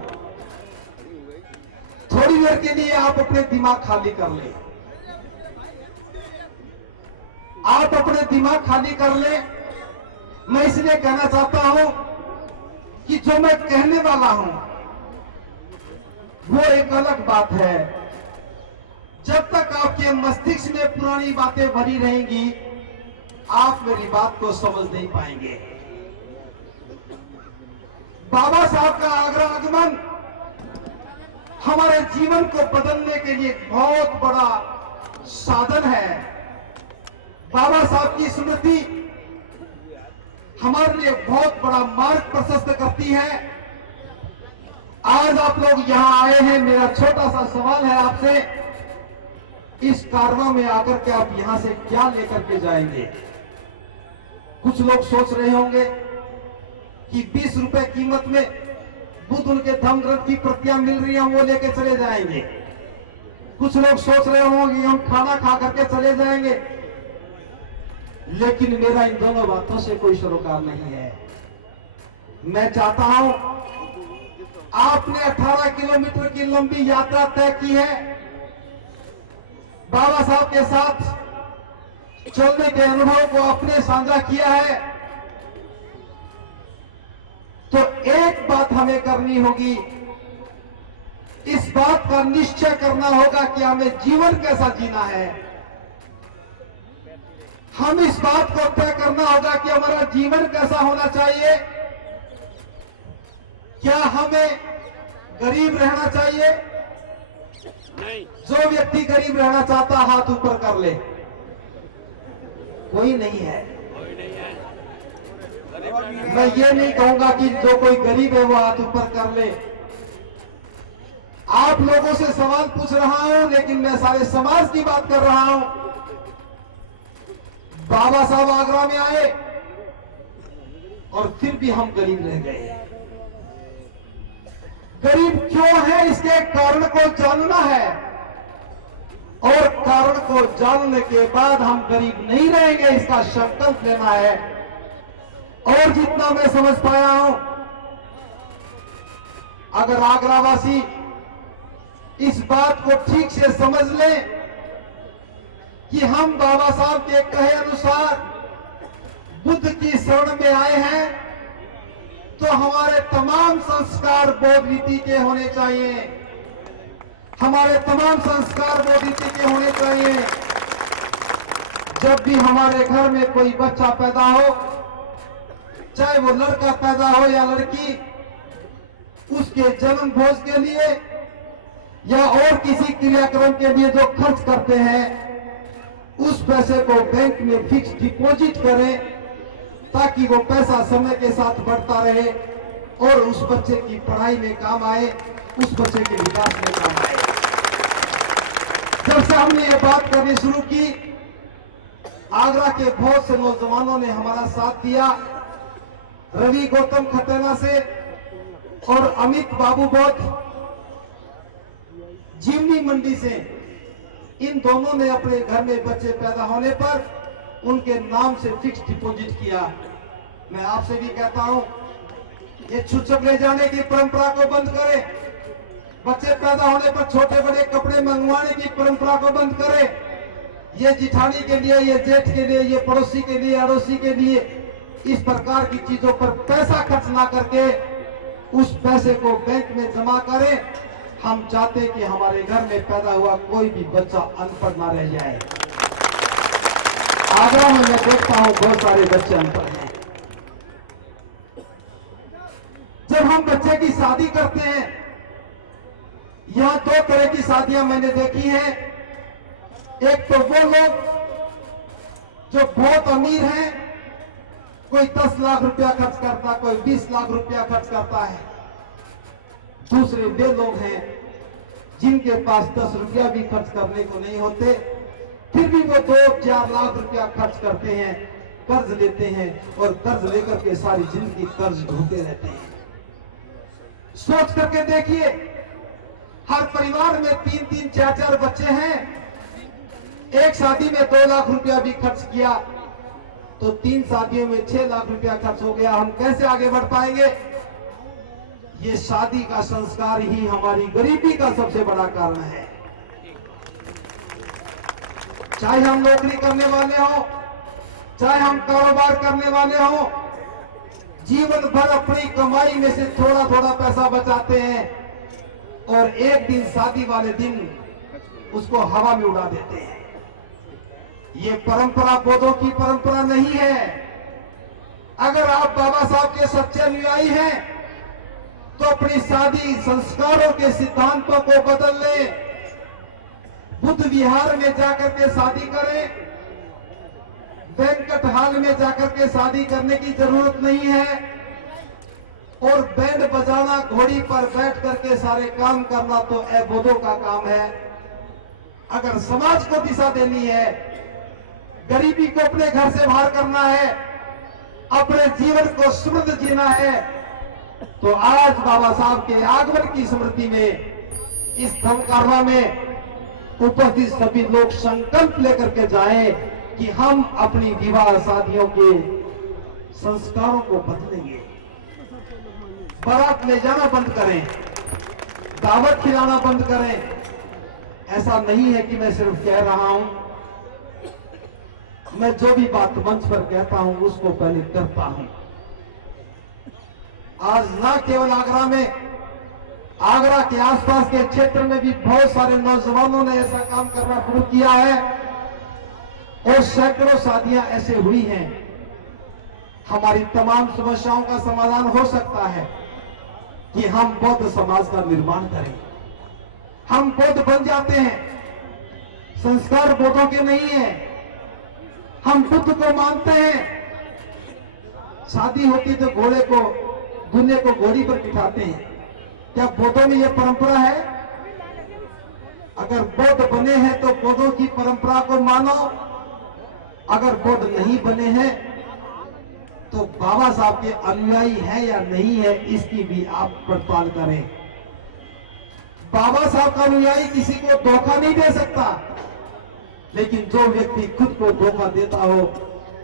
थोड़ी देर के लिए आप अपने दिमाग खाली कर लें। आप अपने दिमाग खाली कर लें। मैं इसलिए कहना चाहता हूं कि जो मैं कहने वाला हूं वो एक अलग बात है। जब तक आपके मस्तिष्क में पुरानी बातें भरी रहेंगी, आप मेरी बात को समझ नहीं पाएंगे। बाबा साहब का आगरा आगमन हमारे जीवन को बदलने के लिए बहुत बड़ा साधन है। बाबा साहब की स्मृति हमारे लिए बहुत बड़ा मार्ग प्रशस्त करती है। आज आप लोग यहां आए हैं, मेरा छोटा सा सवाल है आपसे, इस कारवां में आकर के आप यहां से क्या लेकर के जाएंगे? कुछ लोग सोच रहे होंगे कि 20 रुपए कीमत में बुद्ध उनके धम्म ग्रंथ की प्रतियां मिल रही हैं, वो लेके चले जाएंगे। कुछ लोग सोच रहे होंगे हम खाना खा करके चले जाएंगे। लेकिन मेरा इन दोनों बातों से कोई सरोकार नहीं है। मैं चाहता हूं, आपने 18 किलोमीटर की लंबी यात्रा तय की है, बाबा साहब के साथ चलने के अनुभव को आपने साझा किया है, तो एक बात हमें करनी होगी। इस बात का निश्चय करना होगा कि हमें जीवन कैसा जीना है। हम इस बात को तय करना होगा कि हमारा जीवन कैसा होना चाहिए। क्या हमें गरीब रहना चाहिए? नहीं। जो व्यक्ति गरीब रहना चाहता, हाथ ऊपर कर ले। कोई नहीं है। मैं ये नहीं कहूंगा कि जो कोई गरीब है वो हाथ ऊपर कर ले। आप लोगों से सवाल पूछ रहा हूं, लेकिन मैं सारे समाज की बात कर रहा हूं। बाबा साहब आगरा में आए और फिर भी हम गरीब रह गए। गरीब क्यों है, इसके कारण को जानना है, और कारण को जानने के बाद हम गरीब नहीं रहेंगे, इसका संकल्प लेना है। और जितना मैं समझ पाया हूं, अगर आगरावासी इस बात को ठीक से समझ लें कि हम बाबा साहब के कहे अनुसार बुद्ध की शरण में आए हैं, तो हमारे तमाम संस्कार बोध रीति के होने चाहिए। हमारे तमाम संस्कार बोध रीति के होने चाहिए। जब भी हमारे घर में कोई बच्चा पैदा हो, चाहे वो लड़का पैदा हो या लड़की, उसके जन्म भोज के लिए या और किसी क्रियाक्रम के लिए जो खर्च करते हैं, उस पैसे को बैंक में फिक्स डिपॉजिट करें, ताकि वो पैसा समय के साथ बढ़ता रहे और उस बच्चे की पढ़ाई में काम आए, उस बच्चे के विकास में काम आए। जब से हमने ये बात करनी शुरू की, आगरा के बहुत से नौजवानों ने हमारा साथ दिया। रवि गौतम खतेना से और अमित बाबू बौद्ध, जीवनी मंडी से इन दोनों ने अपने घर में बच्चे पैदा होने पर उनके नाम से फिक्स डिपॉजिट किया। मैं आपसे भी कहता हूं, ये छुच्छक ले जाने की परंपरा को बंद करें। बच्चे पैदा होने पर छोटे बड़े कपड़े मंगवाने की परंपरा को बंद करें। ये जिठानी के लिए, ये जेठ के लिए, ये पड़ोसी के लिए, अड़ोसी के लिए इस प्रकार की चीजों पर पैसा खर्च ना करके उस पैसे को बैंक में जमा करें। हम चाहते कि हमारे घर में पैदा हुआ कोई भी बच्चा अनपढ़ ना रह जाए। आगरा में मैं देखता हूं बहुत सारे बच्चे अनपढ़ हैं। जब हम बच्चे की शादी करते हैं, यहां दो तरह की शादियां मैंने देखी हैं। एक तो वो लोग जो बहुत अमीर हैं, कोई 10 लाख रुपया खर्च करता, कोई 20 लाख रुपया खर्च करता है। दूसरे वे लोग हैं जिनके पास 10 रुपया भी खर्च करने को नहीं होते, फिर भी वो 2-4 लाख रुपया खर्च करते हैं, कर्ज लेते हैं और कर्ज लेकर के सारी जिंदगी कर्ज ढूंढते रहते हैं। सोच करके देखिए, हर परिवार में 3-3, 4-4 बच्चे हैं। एक शादी में 2 लाख रुपया भी खर्च किया तो 3 शादियों में 6 लाख रुपया खर्च हो गया। हम कैसे आगे बढ़ पाएंगे? ये शादी का संस्कार ही हमारी गरीबी का सबसे बड़ा कारण है। चाहे हम नौकरी करने वाले हो, चाहे हम कारोबार करने वाले हो, जीवन भर अपनी कमाई में से थोड़ा थोड़ा पैसा बचाते हैं और एक दिन शादी वाले दिन उसको हवा में उड़ा देते हैं। ये परंपरा बौद्धों की परंपरा नहीं है। अगर आप बाबा साहब के सच्चे अनुयायी हैं तो अपनी शादी संस्कारों के सिद्धांतों को बदल लें। बुद्ध विहार में जाकर के शादी करें, बैंक्वेट हॉल में जाकर के शादी करने की जरूरत नहीं है। और बैंड बजाना, घोड़ी पर बैठ करके सारे काम करना तो बौद्धों का काम है। अगर समाज को दिशा देनी है, गरीबी को अपने घर से बाहर करना है, अपने जीवन को समृद्ध जीना है, तो आज बाबा साहब के आगमन की स्मृति में इस धम्मकारवा में उपस्थित सभी लोग संकल्प लेकर के जाएं कि हम अपनी विवाह शादियों के संस्कारों को बदलेंगे। बारात ले जाना बंद करें, दावत खिलाना बंद करें। ऐसा नहीं है कि मैं सिर्फ कह रहा हूं, मैं जो भी बात मंच पर कहता हूं उसको पहले करता हूं। आज न केवल आगरा में, आगरा के आसपास के क्षेत्र में भी बहुत सारे नौजवानों ने ऐसा काम करना शुरू किया है और सैकड़ों शादियां ऐसे हुई हैं। हमारी तमाम समस्याओं का समाधान हो सकता है कि हम बौद्ध समाज का निर्माण करें। हम बौद्ध बन जाते हैं, संस्कार बौद्धों के नहीं है। हम बुद्ध को मानते हैं। शादी होती तो घोड़े को, दूल्हे को घोड़ी पर बिठाते हैं। क्या बौद्धों में यह परंपरा है? अगर बौद्ध बने हैं तो बौद्धों की परंपरा को मानो। अगर बौद्ध नहीं बने हैं तो बाबा साहब के अनुयायी है या नहीं है, इसकी भी आप पड़ताल करें। बाबा साहब का अनुयायी किसी को धोखा नहीं दे सकता, लेकिन जो व्यक्ति खुद को धोखा देता हो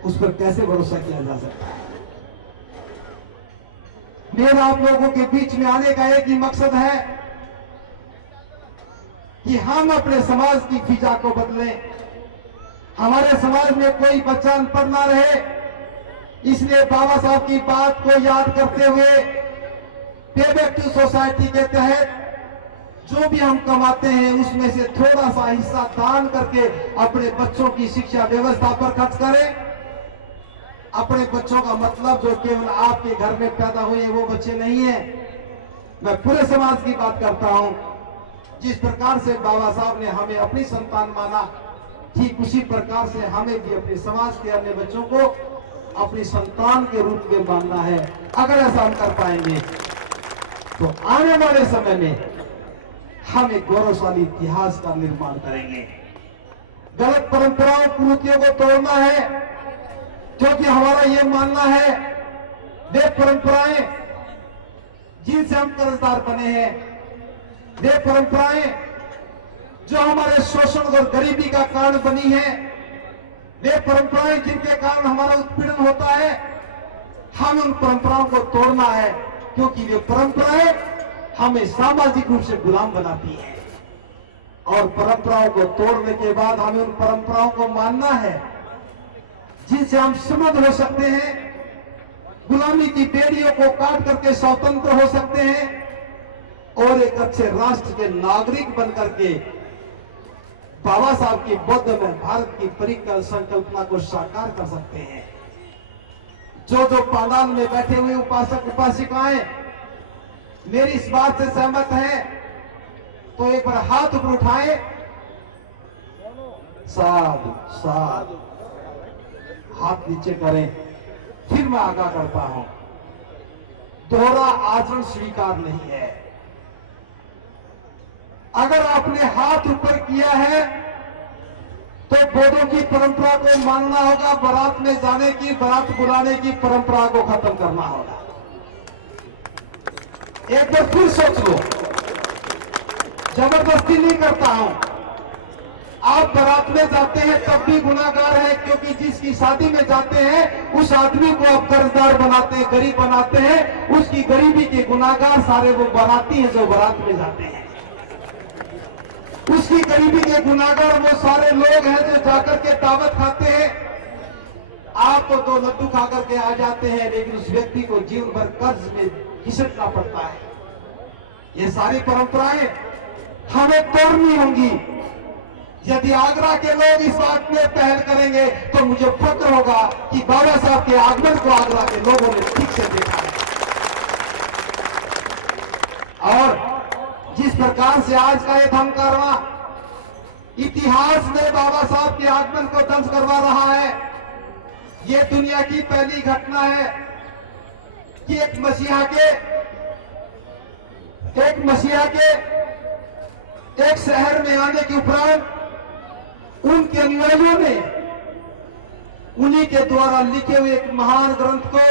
उस पर कैसे भरोसा किया जा सकता है? मेरा आप लोगों के बीच में आने का एक ही मकसद है कि हम अपने समाज की फिजा को बदलें। हमारे समाज में कोई बच्चा अनपढ़ ना रहे, इसलिए बाबा साहब की बात को याद करते हुए पे बैक टू सोसाइटी के तहत जो भी हम कमाते हैं उसमें से थोड़ा सा हिस्सा दान करके अपने बच्चों की शिक्षा व्यवस्था पर खर्च करें। अपने बच्चों का मतलब जो केवल आपके घर में पैदा हुए वो बच्चे नहीं है, मैं पूरे समाज की बात करता हूं। जिस प्रकार से बाबा साहब ने हमें अपनी संतान माना, ठीक उसी प्रकार से हमें भी अपने समाज के अन्य बच्चों को अपनी संतान के रूप में मानना है। अगर ऐसा हम कर पाएंगे तो आने वाले समय में हम एक गौरवशाली इतिहास का निर्माण करेंगे। गलत परंपराओं, कुरीतियों को तोड़ना है, क्योंकि हमारा यह मानना है वे परंपराएं जिनसे हम कर्जदार बने हैं, वे परंपराएं जो हमारे शोषण और गरीबी का कारण बनी है, वे परंपराएं जिनके कारण हमारा उत्पीड़न होता है, हमें उन परंपराओं को तोड़ना है, क्योंकि वे परंपराएं हमें सामाजिक रूप से गुलाम बनाती हैं। और परंपराओं को तोड़ने के बाद हमें उन परंपराओं को मानना है जिनसे हम समृद्ध हो सकते हैं, गुलामी की बेड़ियों को काट करके स्वतंत्र हो सकते हैं और एक अच्छे राष्ट्र के नागरिक बनकर के बाबा साहब की बौद्ध में भारत की परिकल्पना को साकार कर सकते हैं। जो पांडाल में बैठे हुए उपासक उपासिकाएं मेरी इस बात से सहमत हैं, तो एक बार हाथ ऊपर उठाएं। साधु साधु, हाथ नीचे करें। फिर मैं आगाह करता हूं, दोहरा आचरण स्वीकार नहीं है। अगर आपने हाथ ऊपर किया है तो बौद्धों की परंपरा को मानना होगा, बारात में जाने की, बारात बुलाने की परंपरा को खत्म करना होगा। एक बार फिर सोच लो, जबरदस्ती नहीं करता हूं। आप बारात में जाते हैं तब भी गुनाहगार है, क्योंकि जिसकी शादी में जाते हैं उस आदमी को आप कर्जदार बनाते हैं, गरीब बनाते हैं। उसकी गरीबी के गुनाहगार सारे वो बाराती हैं जो बारात में जाते हैं। उसकी गरीबी के गुनाहगार वो सारे लोग हैं जो जाकर के दावत खाते हैं। आप तो 2 लड्डू खा करके आ जाते हैं, लेकिन उस व्यक्ति को जीवन भर कर्ज में घिसटना पड़ता है। ये सारी परंपराएं हमें तोड़नी होंगी। यदि आगरा के लोग इस बात में पहल करेंगे तो मुझे फक्र होगा कि बाबा साहब के आगमन को आगरा के लोगों ने ठीक से देखा है। और जिस प्रकार से आज का ये धमकारवा इतिहास में बाबा साहब के आगमन को दर्ज करवा रहा है, ये दुनिया की पहली घटना है कि एक मसीहा के एक शहर में आने के उपरांत उनके अनुयायियों ने उन्हीं के द्वारा लिखे हुए एक महान ग्रंथ को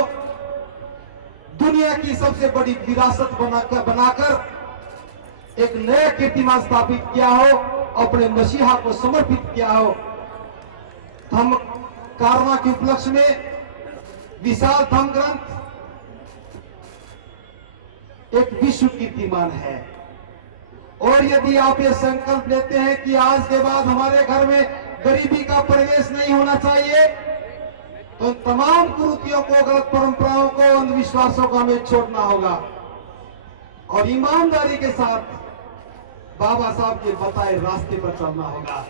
दुनिया की सबसे बड़ी विरासत बनाकर एक नया कीर्तिमान स्थापित किया हो, अपने मसीहा को समर्पित किया हो। धम्म कारवां के उपलक्ष्य में विशाल धम्म ग्रंथ एक विश्व कीर्तिमान है। और यदि आप ये संकल्प लेते हैं कि आज के बाद हमारे घर में गरीबी का प्रवेश नहीं होना चाहिए, तो तमाम कुरीतियों को, गलत परंपराओं को, अंधविश्वासों को हमें छोड़ना होगा और ईमानदारी के साथ बाबा साहब के बताए रास्ते पर चलना होगा।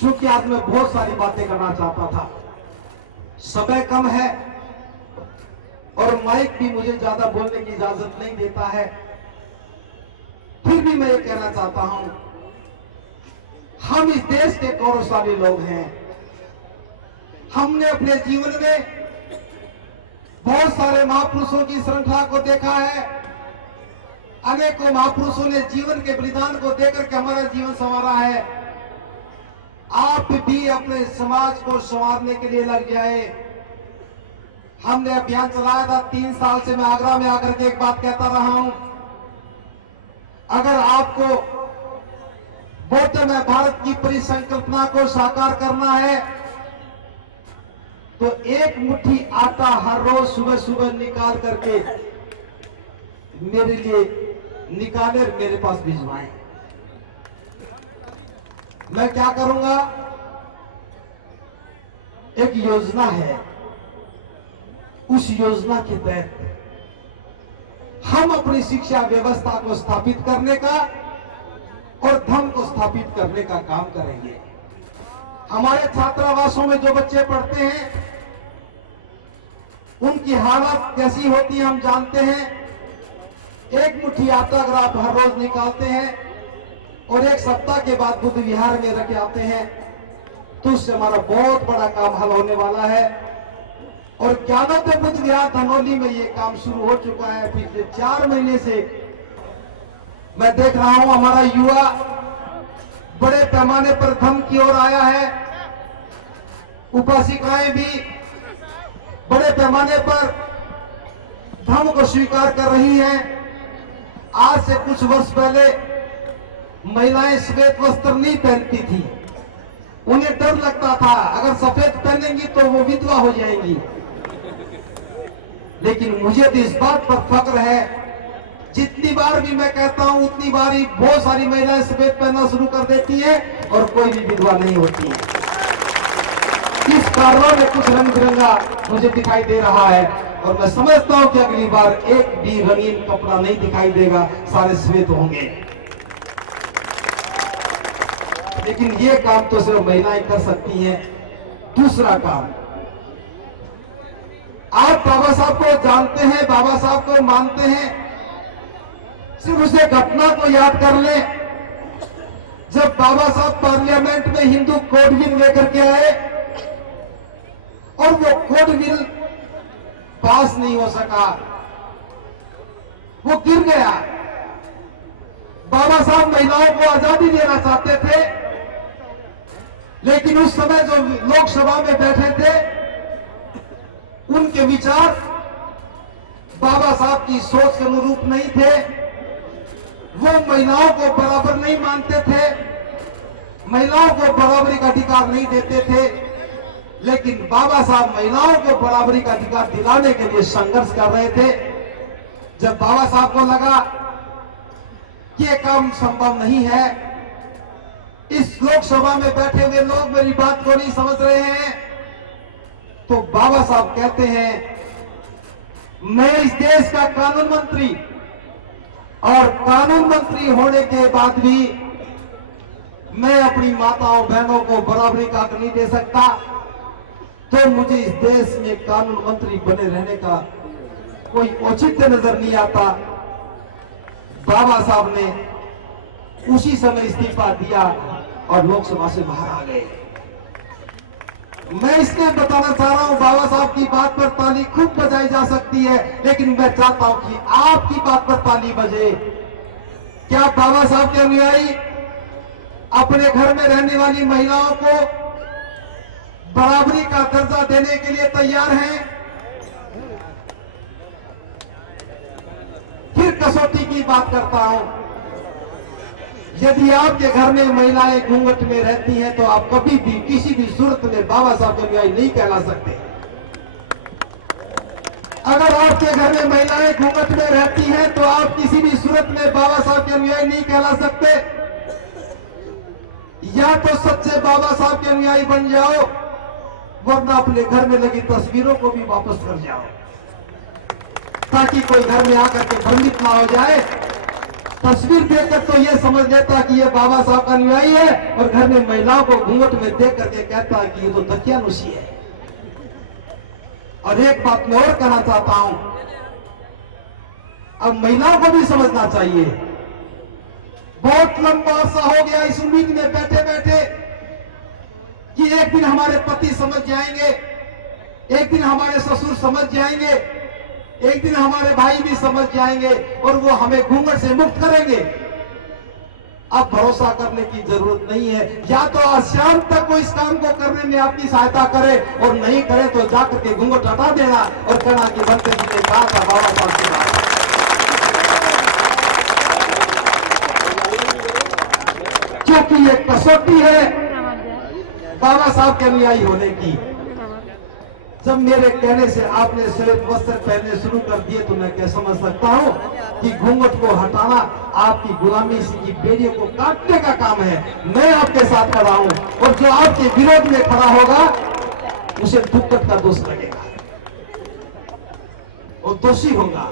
चूंकि आज मैं बहुत सारी बातें करना चाहता था, समय कम है और माइक भी मुझे ज्यादा बोलने की इजाजत नहीं देता है। फिर भी मैं ये कहना चाहता हूं, हम इस देश के गौरवशाली लोग हैं। हमने अपने जीवन में बहुत सारे महापुरुषों की श्रृंखला को देखा है। अनेकों महापुरुषों ने जीवन के बलिदान को देकर के हमारा जीवन संवारा है। आप भी अपने समाज को संवारने के लिए लग जाए। हमने अभियान चलाया था, 3 साल से मैं आगरा में आकर के एक बात कहता रहा हूं, अगर आपको बौद्ध में भारत की परिसंकल्पना को साकार करना है तो एक मुट्ठी आटा हर रोज सुबह सुबह निकाल करके मेरे लिए निकाले, मेरे पास भिजवाएं। मैं क्या करूंगा, एक योजना है, उस योजना के तहत हम अपनी शिक्षा व्यवस्था को स्थापित करने का और धर्म को स्थापित करने का काम करेंगे। हमारे छात्रावासों में जो बच्चे पढ़ते हैं उनकी हालत कैसी होती है हम जानते हैं। एक मुट्ठी आटा अगर आप हर रोज निकालते हैं और एक सप्ताह के बाद बुद्ध विहार में रखे आते हैं तो उससे हमारा बहुत बड़ा काम हल होने वाला है। और ज्ञानोदय बुद्ध विहार धनौली में ये काम शुरू हो चुका है। पिछले 4 महीने से मैं देख रहा हूं हमारा युवा बड़े पैमाने पर धम्म की ओर आया है। उपासिकाएं भी बड़े पैमाने पर धम्म को स्वीकार कर रही हैं। आज से कुछ वर्ष पहले महिलाएं श्वेत वस्त्र नहीं पहनती थी। उन्हें डर लगता था अगर सफेद पहनेंगी तो वो विधवा हो जाएंगी। लेकिन मुझे तो इस बात पर फख्र है, जितनी बार भी मैं कहता हूं उतनी बार ही बहुत सारी महिलाएं सफेद पहनना शुरू कर देती हैं और कोई भी विधवा नहीं होती है। इस कारणों में कुछ रंग बिरंगा मुझे दिखाई दे रहा है और मैं समझता हूं कि अगली बार एक भी रंगीन कपड़ा नहीं दिखाई देगा, सारे श्वेत होंगे। लेकिन ये काम तो सिर्फ महिलाएं कर सकती हैं। दूसरा काम, आप बाबा साहब को जानते हैं, बाबा साहब को मानते हैं, सिर्फ उसे घटना को याद कर ले जब बाबा साहब पार्लियामेंट में हिंदू कोड बिल लेकर के आए और वो कोड बिल पास नहीं हो सका, वो गिर गया। बाबा साहब महिलाओं को आजादी देना चाहते थे, लेकिन उस समय जो लोकसभा में बैठे थे उनके विचार बाबा साहब की सोच के अनुरूप नहीं थे। वो महिलाओं को बराबर नहीं मानते थे, महिलाओं को बराबरी का अधिकार नहीं देते थे। लेकिन बाबा साहब महिलाओं को बराबरी का अधिकार दिलाने के लिए संघर्ष कर रहे थे। जब बाबा साहब को लगा कि ये काम संभव नहीं है, इस लोकसभा में बैठे हुए लोग मेरी बात को नहीं समझ रहे हैं, तो बाबा साहब कहते हैं मैं इस देश का कानून मंत्री और कानून मंत्री होने के बाद भी मैं अपनी माताओं बहनों को बराबरी का हक नहीं दे सकता, तो मुझे इस देश में कानून मंत्री बने रहने का कोई औचित्य नजर नहीं आता। बाबा साहब ने उसी समय इस्तीफा दिया और लोकसभा से बाहर आ गए। मैं इसलिए बताना चाह रहा हूं, बाबा साहब की बात पर ताली खूब बजाई जा सकती है, लेकिन मैं चाहता हूं कि आपकी बात पर ताली बजे। क्या बाबा साहब के अनुयायी अपने घर में रहने वाली महिलाओं को बराबरी का दर्जा देने के लिए तैयार हैं? फिर कसौटी की बात करता हूं, यदि आपके घर में महिलाएं घूंघट में रहती हैं तो आप कभी भी किसी भी सूरत में बाबा साहब के अनुयायी नहीं कहला सकते। अगर आपके घर में महिलाएं घूंघट में रहती हैं तो आप किसी भी सूरत में बाबा साहब के अनुयायी नहीं कहला सकते। या तो सच्चे बाबा साहब के अनुयायी बन जाओ, वरना अपने घर में लगी तस्वीरों को भी वापस कर जाओ, ताकि कोई घर में आकर के भ्रमित ना हो जाए। तस्वीर देखकर तो ये समझ लेता कि ये बाबा साहब का अनुयायी है और घर में महिलाओं को घूंघट में देख करके कहता कि ये तो दकियानुसी है। और एक बात मैं और कहना चाहता हूं, अब महिलाओं को भी समझना चाहिए। बहुत लंबा अरसा हो गया इस उम्मीद में बैठे बैठे कि एक दिन हमारे पति समझ जाएंगे, एक दिन हमारे ससुर समझ जाएंगे, एक दिन हमारे भाई भी समझ जाएंगे और वो हमें घूंघट से मुक्त करेंगे। अब भरोसा करने की जरूरत नहीं है। या तो आज शाम तक वो इस काम को करने में आपकी सहायता करे, और नहीं करे तो जाकर के घूंघट हटा देना और कहना कि बनते जी ने कहा था बाबा साहब की बात। क्योंकि ये कसौटी है बाबा साहब के अनुयायी होने की। जब मेरे कहने से आपने श्वेत वस्त्र पहनने शुरू कर दिए तो मैं क्या समझ सकता हूं कि घूंघट को हटाना आपकी गुलामी की बेड़ियों को काटने का काम है। मैं आपके साथ खड़ा हूं और जो आपके विरोध में खड़ा होगा उसे दुक्कट का दोष लगेगा, वो दोषी होगा।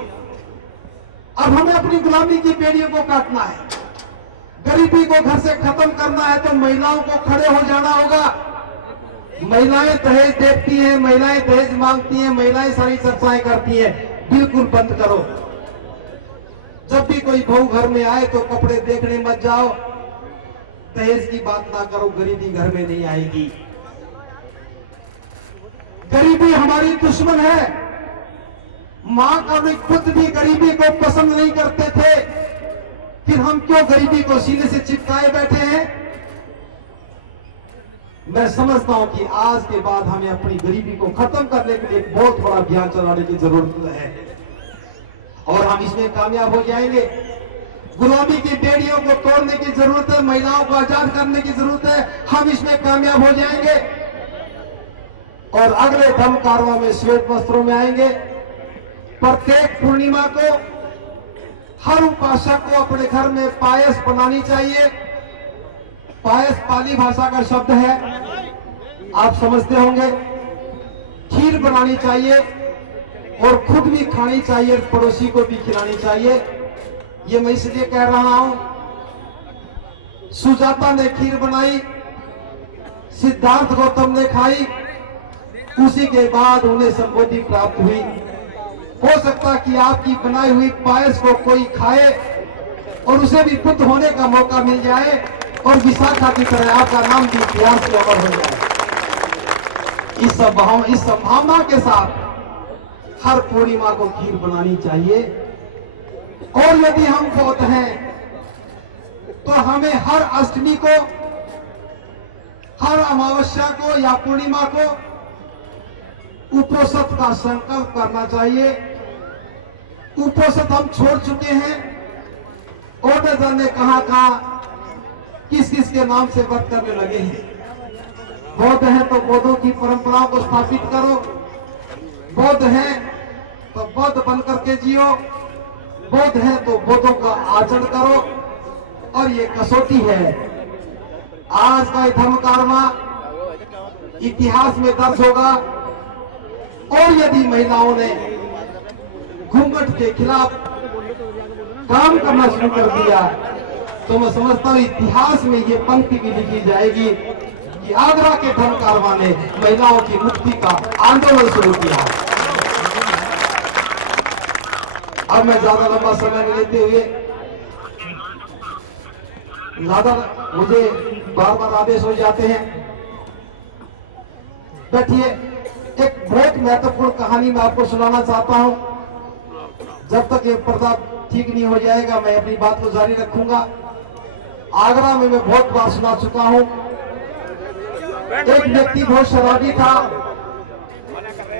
अब हमें अपनी गुलामी की बेड़ियों को काटना है, गरीबी को घर से खत्म करना है, तो महिलाओं को खड़े हो जाना होगा। महिलाएं दहेज देखती हैं, महिलाएं दहेज मांगती हैं, महिलाएं सारी चर्चाएं करती हैं, बिल्कुल बंद करो। जब भी कोई बहू घर में आए तो कपड़े देखने मत जाओ, दहेज की बात ना करो, गरीबी घर में नहीं आएगी। गरीबी हमारी दुश्मन है। मां का भी खुद भी गरीबी को पसंद नहीं करते थे, फिर हम क्यों गरीबी को सीने से चिपकाए बैठे हैं? मैं समझता हूं कि आज के बाद हमें अपनी गरीबी को खत्म करने के लिए एक बहुत बड़ा अभियान चलाने की जरूरत है और हम इसमें कामयाब हो जाएंगे। गुलामी की बेड़ियों को तोड़ने की जरूरत है, महिलाओं को आजाद करने की जरूरत है। हम इसमें कामयाब हो जाएंगे और अगले धम्म कारवां में श्वेत वस्त्रों में आएंगे। प्रत्येक पूर्णिमा को हर उपासक को अपने घर में पायस बनानी चाहिए। पायस पाली भाषा का शब्द है, आप समझते होंगे। खीर बनानी चाहिए और खुद भी खानी चाहिए, पड़ोसी को भी खिलानी चाहिए। ये मैं इसलिए कह रहा हूं, सुजाता ने खीर बनाई, सिद्धार्थ गौतम ने खाई, उसी के बाद उन्हें संबोधि प्राप्त हुई। हो सकता है कि आपकी बनाई हुई पायस को कोई खाए और उसे भी बुद्ध होने का मौका मिल जाए और विशाखा की तरह आपका नाम भी इतिहास में अमर हो जाए। इस संभावना के साथ हर पूर्णिमा को खीर बनानी चाहिए। और यदि हम बौद्ध हैं तो हमें हर अष्टमी को, हर अमावस्या को या पूर्णिमा को उपोषण का संकल्प करना चाहिए। उपोषण हम छोड़ चुके हैं और न जाने कहां किस किस के नाम से व्रत करने लगे हैं। बौद्ध हैं तो बौद्धों की परंपराओं को स्थापित करो, बौद्ध हैं तो बौद्ध बनकर के जियो, बौद्ध हैं तो बौद्धों का आचरण करो। और ये कसौटी है। आज का धर्म कारवां इतिहास में दर्ज होगा। और यदि महिलाओं ने घूंघट के खिलाफ काम करना शुरू कर दिया तो मैं समझता हूं इतिहास में ये पंक्ति भी लिखी जाएगी कि आगरा के धर्म कारवां ने महिलाओं की मुक्ति का आंदोलन शुरू किया। अब मैं ज्यादा लंबा समय नहीं लेते हुए, ज्यादा मुझे बार बार आदेश हो जाते हैं, बैठिए। एक बहुत महत्वपूर्ण कहानी मैं आपको सुनाना चाहता हूं। जब तक ये पर्दा ठीक नहीं हो जाएगा मैं अपनी बात को जारी रखूंगा। आगरा में मैं बहुत बार सुना चुका हूं। एक व्यक्ति बहुत शराबी था,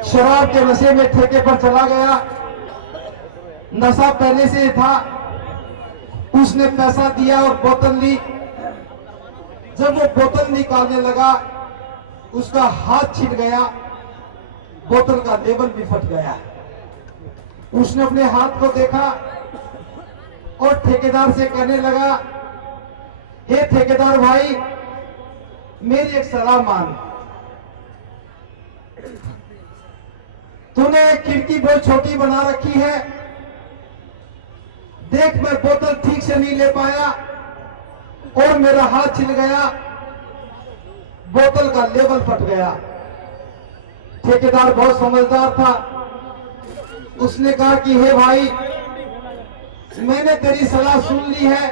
शराब के नशे में ठेके पर चला गया। नशा पहले से था, उसने पैसा दिया और बोतल ली। जब वो बोतल निकालने लगा उसका हाथ छिल गया, बोतल का लेबल भी फट गया। उसने अपने हाथ को देखा और ठेकेदार से कहने लगा, हे ठेकेदार भाई, मेरी एक सलाह मान। तूने खिड़की बहुत छोटी बना रखी है, देख मैं बोतल ठीक से नहीं ले पाया और मेरा हाथ छिल गया, बोतल का लेबल फट गया। ठेकेदार बहुत समझदार था, उसने कहा कि हे भाई, मैंने तेरी सलाह सुन ली है,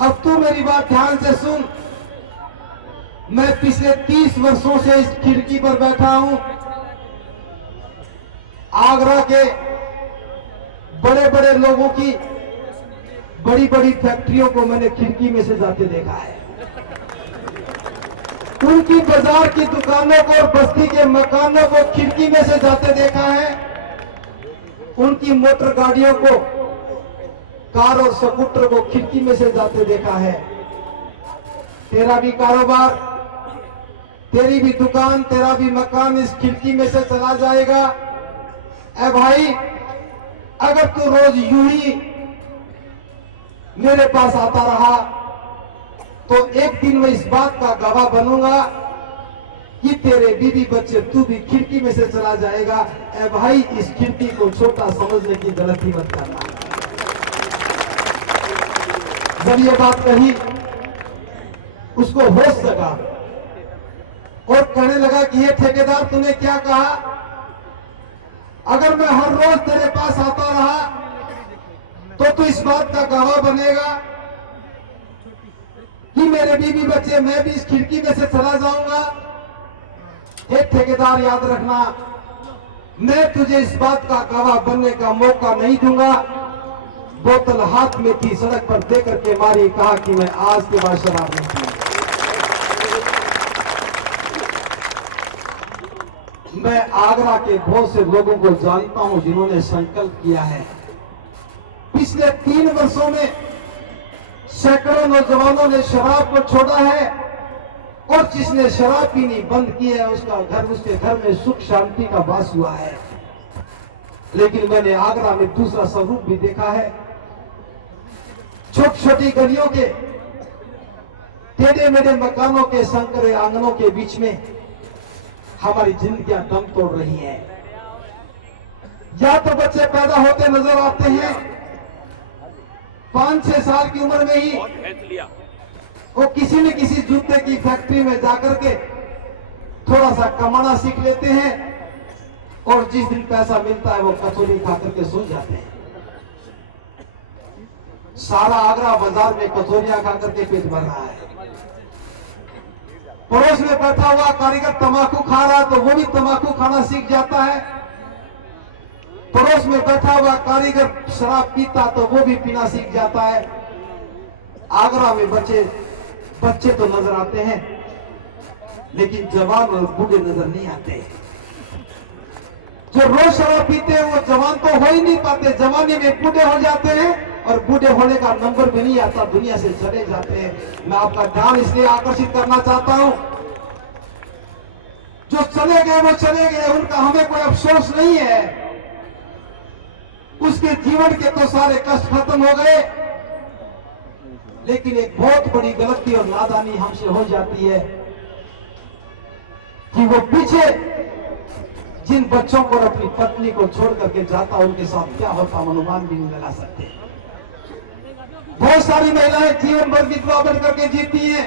अब तू मेरी बात ध्यान से सुन। मैं पिछले 30 वर्षों से इस खिड़की पर बैठा हूं। आगरा के बड़े बड़े लोगों की बड़ी बड़ी फैक्ट्रियों को मैंने खिड़की में से जाते देखा है। उनकी बाजार की दुकानों को और बस्ती के मकानों को खिड़की में से जाते देखा है। उनकी मोटर गाड़ियों को, कार और स्कूटर को खिड़की में से जाते देखा है। तेरा भी कारोबार, तेरी भी दुकान, तेरा भी मकान इस खिड़की में से चला जाएगा। ऐ भाई, अगर तू रोज यूं ही मेरे पास आता रहा तो एक दिन मैं इस बात का गवाह बनूंगा कि तेरे बीवी बच्चे, तू भी खिड़की में से चला जाएगा। ऐ भाई, इस खिड़की को छोटा समझने की गलती मत करना। जब ये बात कही उसको होश लगा और कहने लगा कि ये ठेकेदार, तूने क्या कहा? अगर मैं हर रोज तेरे पास आता रहा तो तू इस बात का गवाह बनेगा कि मेरे बीवी बच्चे, मैं भी इस खिड़की में से चला जाऊंगा। हे ठेकेदार, याद रखना, मैं तुझे इस बात का गवाह बनने का मौका नहीं दूंगा। बोतल हाथ में थी, सड़क पर दे करके मारी, कहा कि मैं आज के बाद शराब नहीं पीऊंगा। मैं आगरा के बहुत से लोगों को जानता हूं जिन्होंने संकल्प किया है। पिछले पिछले 3 वर्षों में सैकड़ों नौजवानों ने शराब को छोड़ा है, और जिसने शराब पीनी बंद की है उसके घर में सुख शांति का वास हुआ है। लेकिन मैंने आगरा में दूसरा स्वरूप भी देखा है। छोटी छोटी गलियों के टेढ़े मेढ़े मकानों के संकरे आंगनों के बीच में हमारी जिंदगियां दम तोड़ रही हैं। या तो बच्चे पैदा होते नजर आते हैं 5-6 साल की उम्र में ही, वो किसी न किसी जूते की फैक्ट्री में जाकर के थोड़ा सा कमाना सीख लेते हैं, और जिस दिन पैसा मिलता है वो कचौड़ी खा करके सो जाते हैं। सारा आगरा बाजार में कचौरियां खा करके पेट भर रहा है। पड़ोस में बैठा हुआ कारीगर तंबाकू खा रहा है तो वो भी तंबाकू खाना सीख जाता है। पड़ोस में बैठा हुआ कारीगर शराब पीता तो वो भी पीना सीख जाता है। आगरा में बच्चे तो नजर आते हैं, लेकिन जवान और बूढ़े नजर नहीं आते। जो रोज शराब पीते हैं वो जवान तो हो ही नहीं पाते, जवानी में बूढ़े हो जाते हैं, और बूढ़े होने का नंबर भी नहीं आता, दुनिया से चले जाते हैं। मैं आपका ध्यान इसलिए आकर्षित करना चाहता हूं, जो चले गए वो चले गए, उनका हमें कोई अफसोस नहीं है। उसके जीवन के तो सारे कष्ट खत्म हो गए, लेकिन एक बहुत बड़ी गलती और नादानी हमसे हो जाती है कि वो पीछे जिन बच्चों को और अपनी पत्नी को छोड़ करके जाता, उनके साथ क्या होता हम अनुमान भी नहीं लगा सकते। बहुत सारी महिलाएं जीवन भर विधवा बन करके जीती हैं।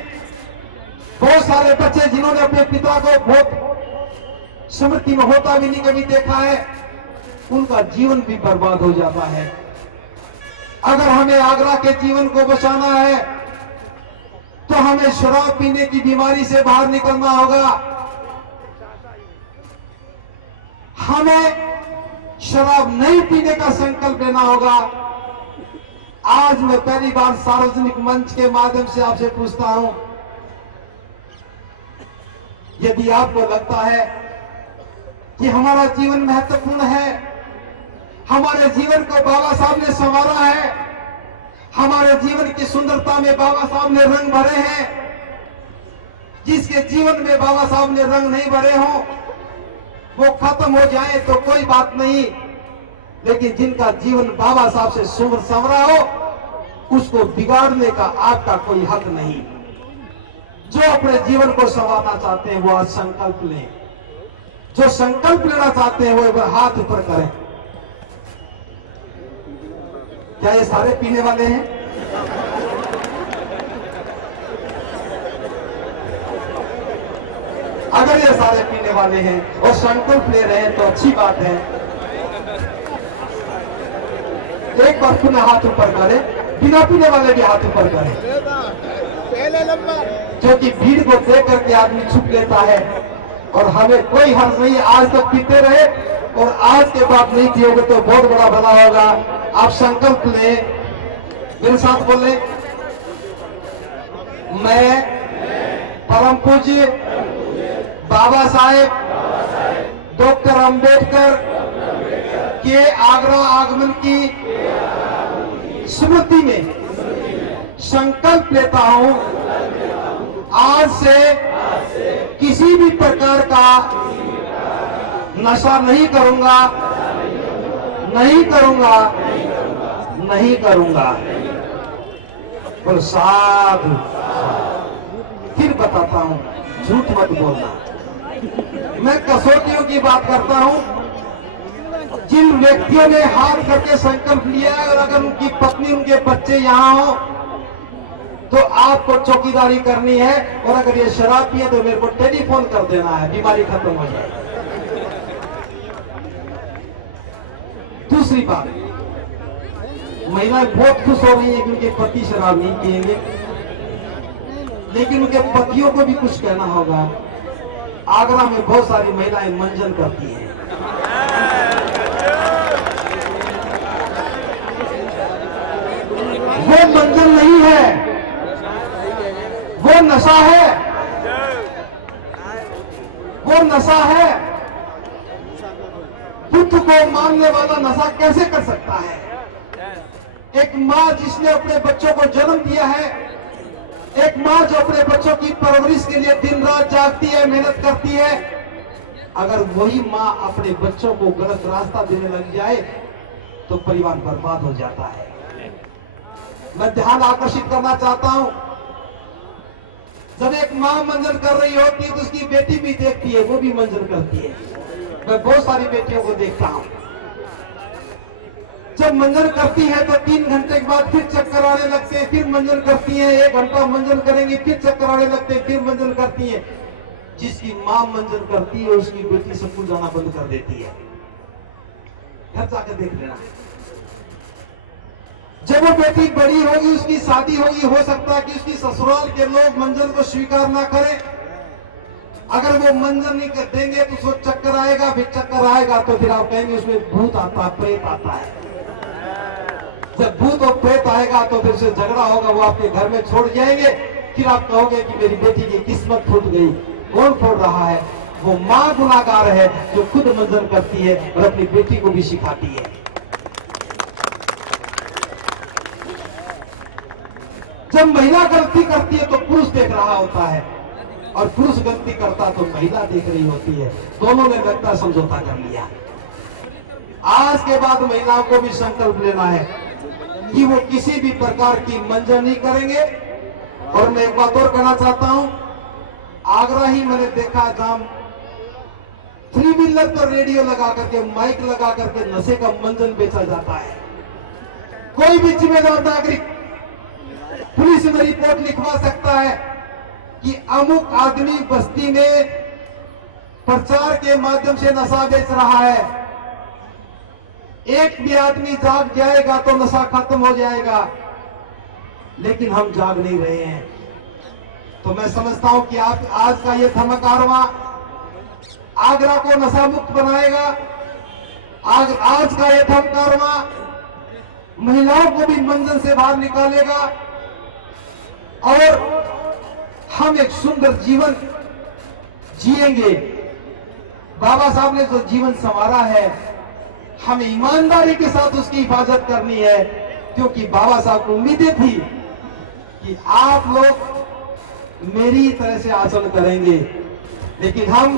बहुत सारे बच्चे जिन्होंने अपने पिता को बहुत स्मृति में होता भी नहीं कभी देखा है, उनका जीवन भी बर्बाद हो जाता है। अगर हमें आगरा के जीवन को बचाना है तो हमें शराब पीने की बीमारी से बाहर निकलना होगा। हमें शराब नहीं पीने का संकल्प लेना होगा। आज मैं पहली बार सार्वजनिक मंच के माध्यम से आपसे पूछता हूं, यदि आपको लगता है कि हमारा जीवन महत्वपूर्ण है, हमारे जीवन को बाबा साहब ने संवारा है, हमारे जीवन की सुंदरता में बाबा साहब ने रंग भरे हैं, जिसके जीवन में बाबा साहब ने रंग नहीं भरे हो वो खत्म हो जाए तो कोई बात नहीं, लेकिन जिनका जीवन बाबा साहब से संवरा हो उसको बिगाड़ने का आपका कोई हक नहीं। जो अपने जीवन को संवारना चाहते हैं वो आज संकल्प लें, जो संकल्प लेना चाहते हैं वो एक बार हाथ ऊपर करें। क्या ये सारे पीने वाले हैं? अगर ये सारे पीने वाले हैं और संकल्प ले रहे हैं तो अच्छी बात है। एक बार पुनः हाथ ऊपर करें, बिना पीने वाले भी हाथ ऊपर करें, क्योंकि भीड़ को देख करके आदमी छुप लेता है। और हमें कोई हर्ज नहीं, आज तक पीते रहे और आज के बाद नहीं पियोगे तो बहुत बड़ा भला होगा। आप संकल्प लें, मेरे साथ बोले, मैं परम पूज्य बाबा साहेब डॉक्टर अंबेडकर के आगरा आगमन की स्मृति में संकल्प लेता हूं, आज से किसी भी प्रकार का नशा नहीं करूंगा, नहीं करूंगा, नहीं करूंगा। और साधु फिर बताता हूं, झूठ मत बोलना। मैं कसौटियों की बात करता हूं। जिन व्यक्तियों ने हाथ करके संकल्प लिया है और अगर उनकी पत्नी उनके बच्चे यहां हो तो आपको चौकीदारी करनी है, और अगर ये शराब पिए तो मेरे को टेलीफोन कर देना है, बीमारी खत्म हो जाए। दूसरी बात, महिलाएं बहुत खुश हो रही है कि उनके पति शराब नहीं पिएंगे, लेकिन उनके पतियों को भी कुछ कहना होगा। आगरा में बहुत सारी महिलाएं मंजन करती हैं, वो मंजन नहीं है, वो नशा है, वो नशा है। बुद्ध को मानने वाला नशा कैसे कर सकता है? एक माँ जिसने अपने बच्चों को जन्म दिया है, एक माँ जो अपने बच्चों की परवरिश के लिए दिन रात जागती है, मेहनत करती है, अगर वही माँ अपने बच्चों को गलत रास्ता देने लग जाए तो परिवार बर्बाद हो जाता है। मैं ध्यान आकर्षित करना चाहता हूं, जब एक माँ मंजन कर रही होती है तो उसकी बेटी भी देखती है, वो भी मंजन करती है। मैं बहुत सारी बेटियों को देखता हूं, जब मंजन करती है तो 3 घंटे के बाद फिर चक्कर आने लगते हैं, फिर मंजन करती हैं, 1 घंटा मंजन करेंगी, फिर चक्कर आने लगते हैं, फिर मंजन करती हैं। जिसकी माँ मंजन करती है उसकी बेटी स्कूल जाना बंद कर देती है। घर जाकर देख लेना। जब वो बेटी बड़ी होगी, उसकी शादी होगी, हो सकता है कि उसकी ससुराल के लोग मंजन को स्वीकार ना करें। अगर वो मंजन नहीं कर देंगे तो उसको चक्कर आएगा, फिर चक्कर आएगा तो फिर आप कहेंगे उसमें भूत आता है, प्रेत आता है। जब भूत और प्रेत आएगा तो फिर से झगड़ा होगा, वो आपके घर में छोड़ जाएंगे। फिर आप कहोगे कि मेरी बेटी की किस्मत फूट गई। कौन फोड़ रहा है? वो माँ गुनाहगार है जो खुद मंजन करती है और अपनी बेटी को भी सिखाती है। जब महिला गलती करती है तो पुरुष देख रहा होता है, और पुरुष गलती करता तो महिला देख रही होती है। दोनों ने लगता समझौता कर लिया। आज के बाद महिलाओं को भी संकल्प लेना है कि वो किसी भी प्रकार की मंजन नहीं करेंगे। और मैं एक बात और कहना चाहता हूं, आगरा ही मैंने देखा जहां 3 व्हीलर पर रेडियो लगा करके, माइक लगा करके नशे का मंजन बेचा जाता है। कोई भी जिम्मेदार नागरिक पुलिस में रिपोर्ट लिखवा सकता है कि अमुक आदमी बस्ती में प्रचार के माध्यम से नशा बेच रहा है। एक भी आदमी जाग जाएगा तो नशा खत्म हो जाएगा, लेकिन हम जाग नहीं रहे हैं। तो मैं समझता हूं कि आप आज का ये धम्म कारवां आगरा को नशा मुक्त बनाएगा। आज का ये धम्म कारवां महिलाओं को भी मंजन से बाहर निकालेगा और हम एक सुंदर जीवन जिएंगे। बाबा साहब ने जो जीवन संवारा है, हमें ईमानदारी के साथ उसकी हिफाजत करनी है, क्योंकि बाबा साहब को उम्मीदें थी कि आप लोग मेरी तरह से आचरण करेंगे, लेकिन हम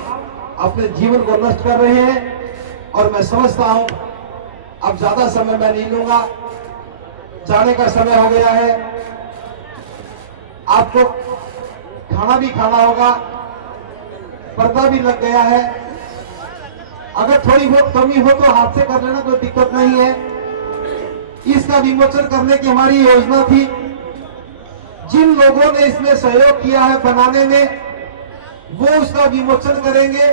अपने जीवन को नष्ट कर रहे हैं। और मैं समझता हूं अब ज्यादा समय मैं नहीं लूंगा, जाने का समय हो गया है। आपको खाना भी खाना होगा, पर्दा भी लग गया है। अगर थोड़ी बहुत कमी हो तो हाथ से कर लेना, कोई दिक्कत नहीं है। इसका विमोचन करने की हमारी योजना थी। जिन लोगों ने इसमें सहयोग किया है बनाने में, वो उसका विमोचन करेंगे।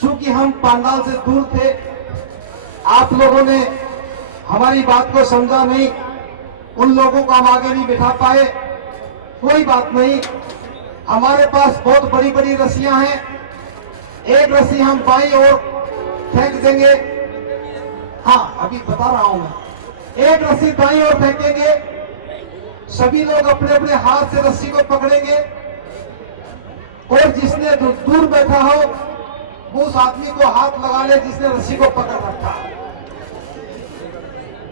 चूंकि हम पंडाल से दूर थे, आप लोगों ने हमारी बात को समझा नहीं, उन लोगों को हम आगे नहीं बिठा पाए। कोई बात नहीं, हमारे पास बहुत बड़ी बड़ी रस्सियां हैं। एक रस्सी हम बाईं ओर फेंक देंगे। हाँ, अभी बता रहा हूं मैं। एक रस्सी दाईं ओर फेंकेंगे, सभी लोग अपने अपने हाथ से रस्सी को पकड़ेंगे, और जिसने दूर बैठा हो वो उस आदमी को हाथ लगा ले जिसने रस्सी को पकड़ रखा।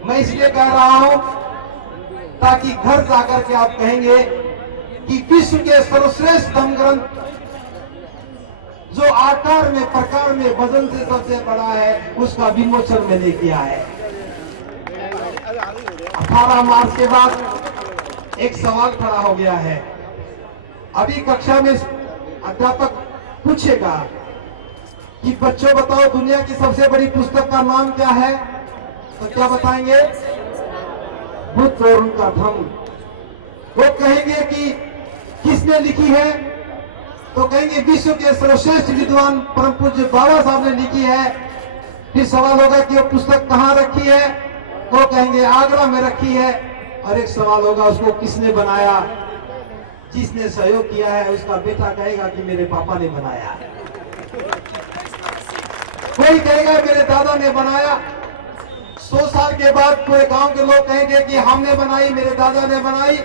मैं इसलिए कह रहा हूं ताकि घर जाकर के आप कहेंगे कि विश्व के सर्वश्रेष्ठ धम्म ग्रंथ जो आकार में, प्रकार में, वजन से सबसे बड़ा है, उसका विमोचन मैंने किया है। 18 मार्च के बाद एक सवाल खड़ा हो गया है। अभी कक्षा में अध्यापक पूछेगा कि बच्चों बताओ दुनिया की सबसे बड़ी पुस्तक का नाम क्या है, तो क्या बताएंगे? बुद्ध और उनका धम्म। वो कहेंगे कि किसने लिखी है, तो कहेंगे विश्व के सर्वश्रेष्ठ विद्वान परम पूज्य बाबा साहब ने लिखी है। फिर सवाल होगा कि वो पुस्तक कहाँ रखी है, तो कहेंगे आगरा में रखी है। और एक सवाल होगा उसको किसने बनाया, जिसने सहयोग किया है उसका बेटा कहेगा कि मेरे पापा ने बनाया, कोई कहेगा मेरे दादा ने बनाया। 100 साल के बाद पूरे गांव के लोग कहेंगे कि हमने बनाई, मेरे दादा ने बनाई।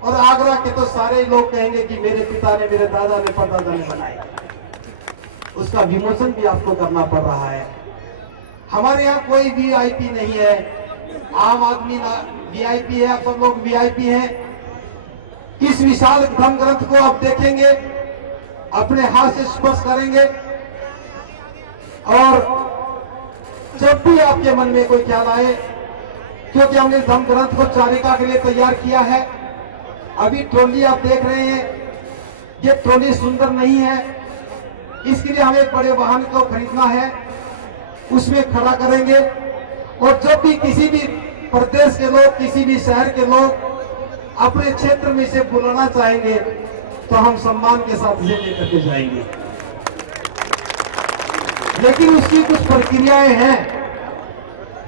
और आगरा के तो सारे लोग कहेंगे कि मेरे पिता ने, मेरे दादा ने, परदादा ने बनाई। उसका विमोचन भी आपको करना पड़ रहा है। हमारे यहाँ कोई VIP नहीं है, आम आदमी वीआईपी है, आप सब लोग वीआईपी हैं। इस विशाल धम्म ग्रंथ को आप देखेंगे, अपने हाथ से स्पर्श करेंगे और जब भी आपके मन में कोई ख्याल आए, क्योंकि हमने धम्म ग्रंथ को चारिका के लिए तैयार किया है। अभी ट्रॉली आप देख रहे हैं, ये ट्रॉली सुंदर नहीं है, इसके लिए हमें बड़े वाहन को खरीदना है, उसमें खड़ा करेंगे। और जब भी किसी भी प्रदेश के लोग, किसी भी शहर के लोग अपने क्षेत्र में इसे बुलाना चाहेंगे तो हम सम्मान के साथ इसे लेकर के जाएंगे। लेकिन उसकी कुछ प्रक्रियाएं हैं।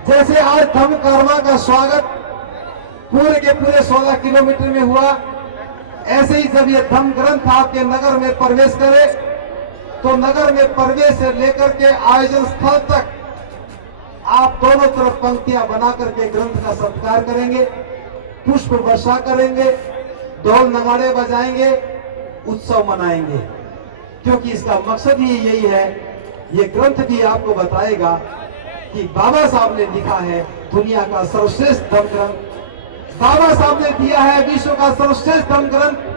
जैसे आज धम्म कारवां का स्वागत पूरे के पूरे 16 किलोमीटर में हुआ, ऐसे ही जब ये धम्म ग्रंथ आपके नगर में प्रवेश करे तो नगर में प्रवेश से लेकर के आयोजन स्थल तक आप दोनों तरफ पंक्तियां बना करके ग्रंथ का सत्कार करेंगे, पुष्प वर्षा करेंगे, ढोल नगाड़े बजाएंगे, उत्सव मनाएंगे। क्योंकि इसका मकसद ही यही है, ये ग्रंथ भी आपको बताएगा कि बाबा साहब ने लिखा है दुनिया का सर्वश्रेष्ठ धम्म ग्रंथ, बाबा साहब ने दिया है विश्व का सर्वश्रेष्ठ धम्म ग्रंथ,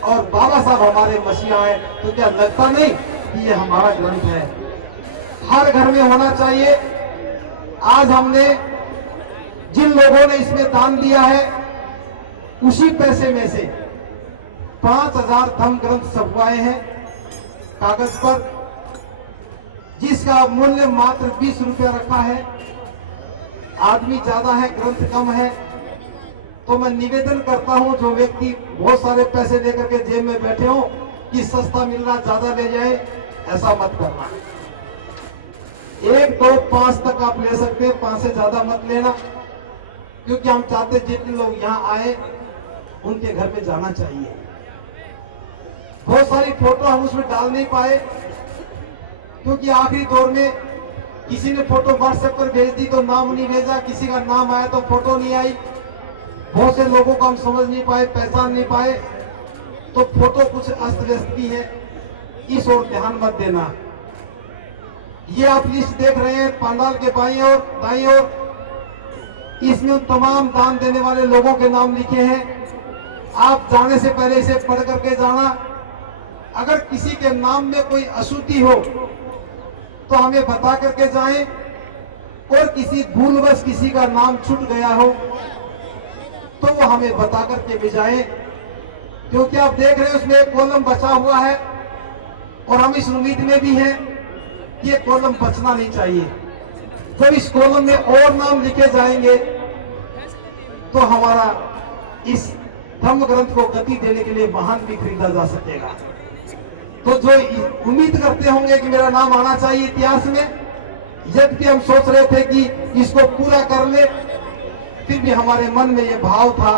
और बाबा साहब हमारे मसीहा है। तो क्या लगता नहीं कि ये हमारा ग्रंथ है? हर घर में होना चाहिए। आज हमने जिन लोगों ने इसमें दान दिया है, उसी पैसे में से 5000 धम्म ग्रंथ छपवाए हैं कागज पर, जिसका मूल्य मात्र 20 रुपया रखा है। आदमी ज्यादा है, ग्रंथ कम है, तो मैं निवेदन करता हूं जो व्यक्ति बहुत सारे पैसे लेकर के जेब में बैठे हो कि सस्ता मिल रहा ज्यादा ले जाए, ऐसा मत करना। 1, 2, 5 तक आप ले सकते हैं, 5 से ज्यादा मत लेना, क्योंकि हम चाहते जितने लोग यहाँ आए उनके घर में जाना चाहिए। बहुत सारी फोटो हम उसमें डाल नहीं पाए, क्योंकि आखिरी दौर में किसी ने फोटो व्हाट्सएप पर भेज दी तो नाम नहीं भेजा, किसी का नाम आया तो फोटो नहीं आई, बहुत से लोगों को हम समझ नहीं पाए, पहचान नहीं पाए, तो फोटो कुछ अस्त व्यस्त भी है, इस ओर ध्यान मत देना। ये आप लिस्ट देख रहे हैं पंडाल के बाईं ओर दाईं ओर, इसमें उन तमाम दान देने वाले लोगों के नाम लिखे हैं। आप जाने से पहले इसे पढ़ करके जाना। अगर किसी के नाम में कोई अशुद्धि हो तो हमें बता करके जाएं, और किसी भूलवश किसी का नाम छूट गया हो तो वो हमें बता करके भी जाएं, क्योंकि आप देख रहे हैं उसमें एक कॉलम बचा हुआ है और हम इस उम्मीद में भी हैं कि ये कॉलम बचना नहीं चाहिए। जब इस कॉलम में और नाम लिखे जाएंगे तो हमारा इस धम्म ग्रंथ को गति देने के लिए वाहन भी खरीदा जा सकेगा। तो जो उम्मीद करते होंगे कि मेरा नाम आना चाहिए इतिहास में, जबकि हम सोच रहे थे कि इसको पूरा कर ले, फिर भी हमारे मन में ये भाव था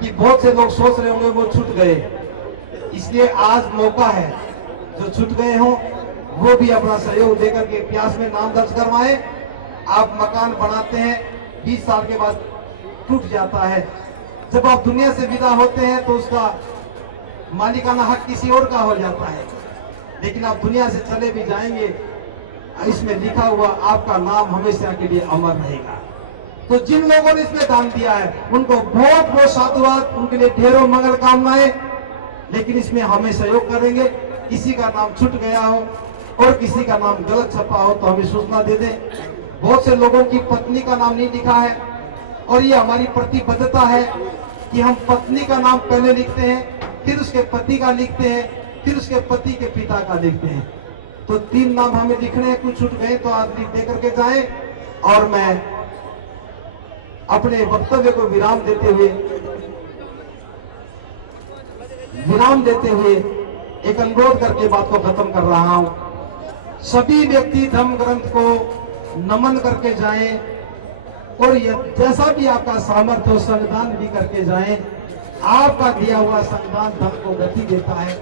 कि बहुत से लोग सोच रहे होंगे वो छूट गए, इसलिए आज मौका है जो छूट गए हों वो भी अपना सहयोग देकर के इतिहास में नाम दर्ज करवाएं। आप मकान बनाते हैं, 20 साल के बाद टूट जाता है, जब आप दुनिया से विदा होते हैं तो उसका मालिकाना हक किसी और का हो जाता है, लेकिन आप दुनिया से चले भी जाएंगे, इसमें लिखा हुआ आपका नाम हमेशा के लिए अमर रहेगा। तो जिन लोगों ने इसमें दान दिया है उनको बहुत बहुत साधुवाद, उनके लिए ढेरों मंगल कामनाएं। लेकिन इसमें हमें सहयोग करेंगे, किसी का नाम छूट गया हो और किसी का नाम गलत छपा हो तो हमें सूचना दे दें। बहुत से लोगों की पत्नी का नाम नहीं लिखा है, और ये हमारी प्रतिबद्धता है कि हम पत्नी का नाम पहले लिखते हैं, फिर उसके पति का लिखते हैं, फिर उसके पति के पिता का लिखते हैं। तो 3 नाम हमें लिखने हैं, कुछ छूट गए तो आप लिख दे करके जाएं। और मैं अपने वक्तव्य को विराम देते हुए एक अनुरोध करके बात को खत्म कर रहा हूं। सभी व्यक्ति धम्म ग्रंथ को नमन करके जाएं, और जैसा भी आपका सामर्थ्य हो संविधान भी करके जाएं। आपका दिया हुआ संविधान धम्म को गति देता है,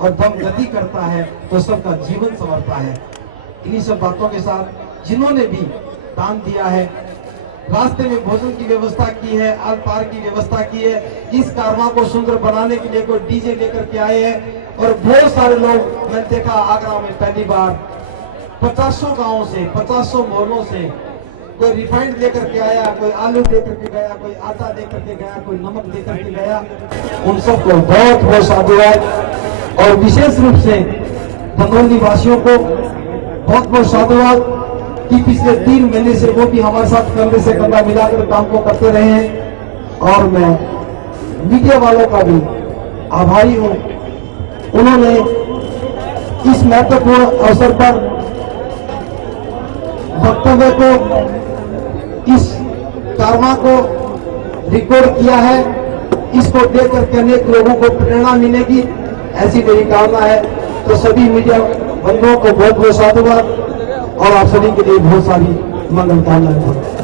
और धम्म गति करता है तो सबका जीवन संवरता है। इन्हीं सब बातों के साथ जिन्होंने भी दान दिया है, रास्ते में भोजन की व्यवस्था की है, अल्पाहार की व्यवस्था की है, इस कारवां को सुंदर बनाने के लिए कोई डीजे लेकर के आए हैं, और बहुत सारे लोग मैंने देखा आगरा में पहली बार 50 गांवों से, 50 मोहल्लों से कोई रिफाइंड लेकर के आया, कोई आलू दे करके गया, कोई आटा दे करके गया, कोई नमक दे करके गया। उन सबको बहुत बहुत साधुवाद और विशेष रूप से भगोली वासियों को बहुत बहुत साधुवाद कि पिछले 3 महीने से वो भी हमारे साथ कंधे से कंधा मिलाकर काम को करते रहे हैं। और मैं मीडिया वालों का भी आभारी हूँ, उन्होंने इस महत्वपूर्ण अवसर पर वक्तव्य को, इस कारवा को रिकॉर्ड किया है। इसको देख करके अनेक लोगों को प्रेरणा मिलेगी, ऐसी मेरी कामना है। तो सभी मीडिया बंधुओं को बहुत बहुत साधुवाद और आप सभी के लिए बहुत सारी मंगल कामनाएं।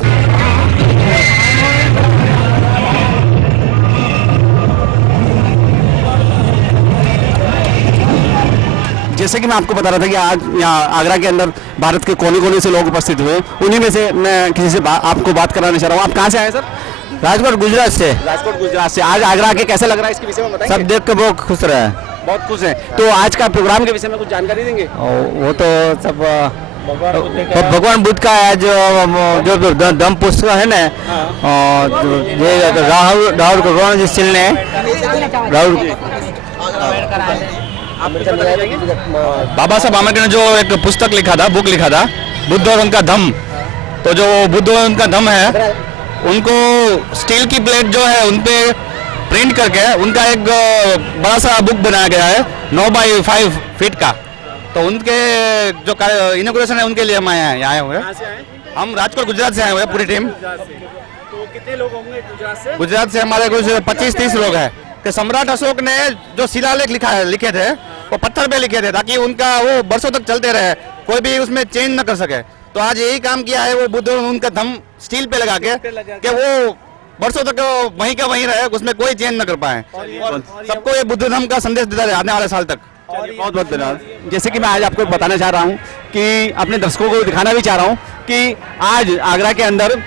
जैसे कि मैं आपको बता रहा था कि आज यहाँ आगरा के अंदर भारत के कोने कोने से लोग उपस्थित हुए, उन्हीं में से मैं किसी से आपको बात कराना चाह रहा हूँ। आप कहाँ से आए सर? राजकोट गुजरात से। राजकोट गुजरात से। आज आगरा आके कैसा लग रहा है, इसके विषय में बताएंगे? सब देख के बहुत खुश रहे हैं, बहुत खुश हैं। तो आज का प्रोग्राम के विषय में कुछ जानकारी देंगे? वो तो सब भगवान बुद्ध का है, जो दम पुस्तक है ना, ये राहुल भगवान जी सिल ने राहुल बाबा साहब आम्बेडकर ने जो एक पुस्तक लिखा था, बुक लिखा था, बुद्ध और उनका धम्म। तो जो बुद्ध और उनका धम्म है, उनको स्टील की प्लेट जो है उन पे प्रिंट करके उनका एक बड़ा सा बुक बनाया गया है 9 बाई 5 फीट का। तो उनके जो इनॉग्रेशन है उनके लिए हम आए हुए हैं। हम राजकोट गुजरात से आए हुए हैं, पूरी टीम। तो कितने लोग होंगे गुजरात से? गुजरात से हमारे कुछ 25-30 लोग हैं। कि सम्राट अशोक ने जो शिलालेख लिखे थे वो पत्थर पे लिखे थे, ताकि उनका वो बरसों तक चलते रहे, कोई भी उसमें चेंज न कर सके। तो आज यही काम किया है वो बुद्ध, उनका धम्म स्टील पे लगा के कि वो बरसों तक वहीं का वहीं रहे, उसमें कोई चेंज न कर पाए और सबको ये बुद्ध धम्म का संदेश देता रहे आने वाले साल तक। बहुत बहुत धन्यवाद। जैसे कि मैं आज आपको बताना चाह रहा हूँ कि अपने दर्शकों को दिखाना भी चाह रहा हूँ कि आज आगरा के अंदर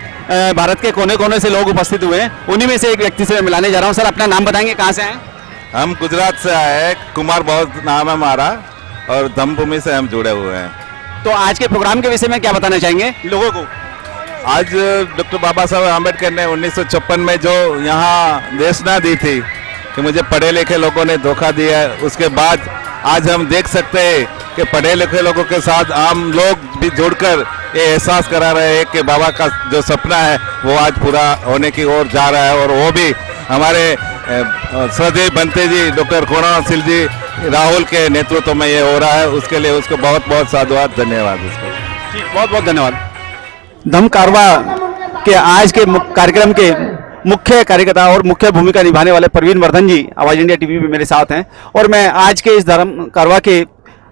भारत के कोने कोने से लोग उपस्थित हुए हैं, उन्हीं में से एक व्यक्ति से मैं मिलाने जा रहा हूँ। सर, अपना नाम बताएंगे, कहाँ से आए? हम गुजरात से आए, कुमार बहुत नाम है हमारा, और धम्मभूमि से हम जुड़े हुए हैं। तो आज के प्रोग्राम के विषय में क्या बताना चाहेंगे लोगों को? आज डॉक्टर बाबा साहब आम्बेडकर ने 1956 में जो यहाँ घोषणा दी थी कि मुझे पढ़े लिखे लोगों ने धोखा दिया है, उसके बाद आज हम देख सकते हैं कि पढ़े लिखे लोगों के साथ आम लोग भी जुड़कर ये एहसास करा रहे हैं कि बाबा का जो सपना है वो आज पूरा होने की ओर जा रहा है। और वो भी हमारे श्रद्धेय बनते जी, डॉक्टर कोरोना सिल जी, राहुल के नेतृत्व में ये हो रहा है। उसके लिए उसको बहुत बहुत साधुवाद, धन्यवाद उसको। बहुत बहुत धन्यवाद। धम्म कारवा के आज के कार्यक्रम के मुख्य कार्यकर्ता और मुख्य भूमिका निभाने वाले परवीन वर्धन जी आवाज इंडिया टीवी पे मेरे साथ हैं, और मैं आज के इस धर्म कारवा के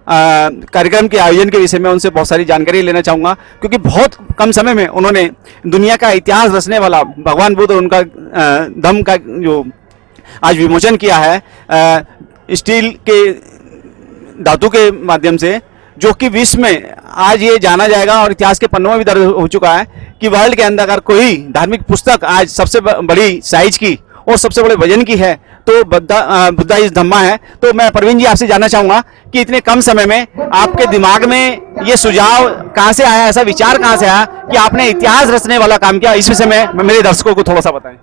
कार्यक्रम के आयोजन के विषय में उनसे बहुत सारी जानकारी लेना चाहूँगा, क्योंकि बहुत कम समय में उन्होंने दुनिया का इतिहास रचने वाला भगवान बुद्ध और उनका धम्म का जो आज विमोचन किया है स्टील के धातु के माध्यम से, जो कि विश्व में आज ये जाना जाएगा और इतिहास के पन्नों में भी दर्ज हो चुका है कि वर्ल्ड के अंदर अगर कोई धार्मिक पुस्तक आज सबसे बड़ी साइज की और सबसे बड़े वजन की है तो बुद्धा इस धम्मा है। तो मैं परवीन जी आपसे जानना चाहूँगा कि इतने कम समय में आपके दिमाग में ये सुझाव कहाँ से आया, ऐसा विचार कहाँ से आया कि आपने इतिहास रचने वाला काम किया? इस विषय में मेरे दर्शकों को थोड़ा सा बताएं।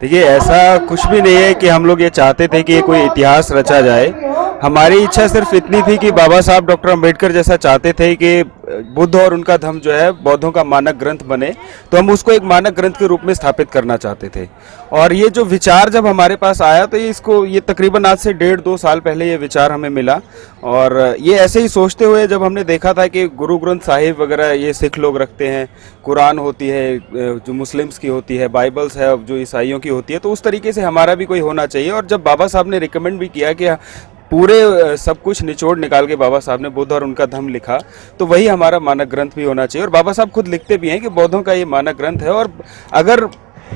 देखिए, ऐसा कुछ भी नहीं है कि हम लोग ये चाहते थे कि कोई इतिहास रचा जाए। हमारी इच्छा सिर्फ इतनी थी कि बाबा साहब डॉक्टर अंबेडकर जैसा चाहते थे कि बुद्ध और उनका धम्म जो है बौद्धों का मानक ग्रंथ बने, तो हम उसको एक मानक ग्रंथ के रूप में स्थापित करना चाहते थे। और ये जो विचार जब हमारे पास आया तो ये तकरीबन आज से 1.5-2 साल पहले ये विचार हमें मिला। और ये ऐसे ही सोचते हुए जब हमने देखा था कि गुरु ग्रंथ साहिब वगैरह ये सिख लोग रखते हैं, कुरान होती है जो मुस्लिम्स की होती है, बाइबल्स है जो ईसाइयों की होती है, तो उस तरीके से हमारा भी कोई होना चाहिए। और जब बाबा साहब ने रिकमेंड भी किया कि पूरे सब कुछ निचोड़ निकाल के बाबा साहब ने बुद्ध और उनका धम्म लिखा, तो वही हमारा मानक ग्रंथ भी होना चाहिए। और बाबा साहब खुद लिखते भी हैं कि बौद्धों का ये मानक ग्रंथ है, और अगर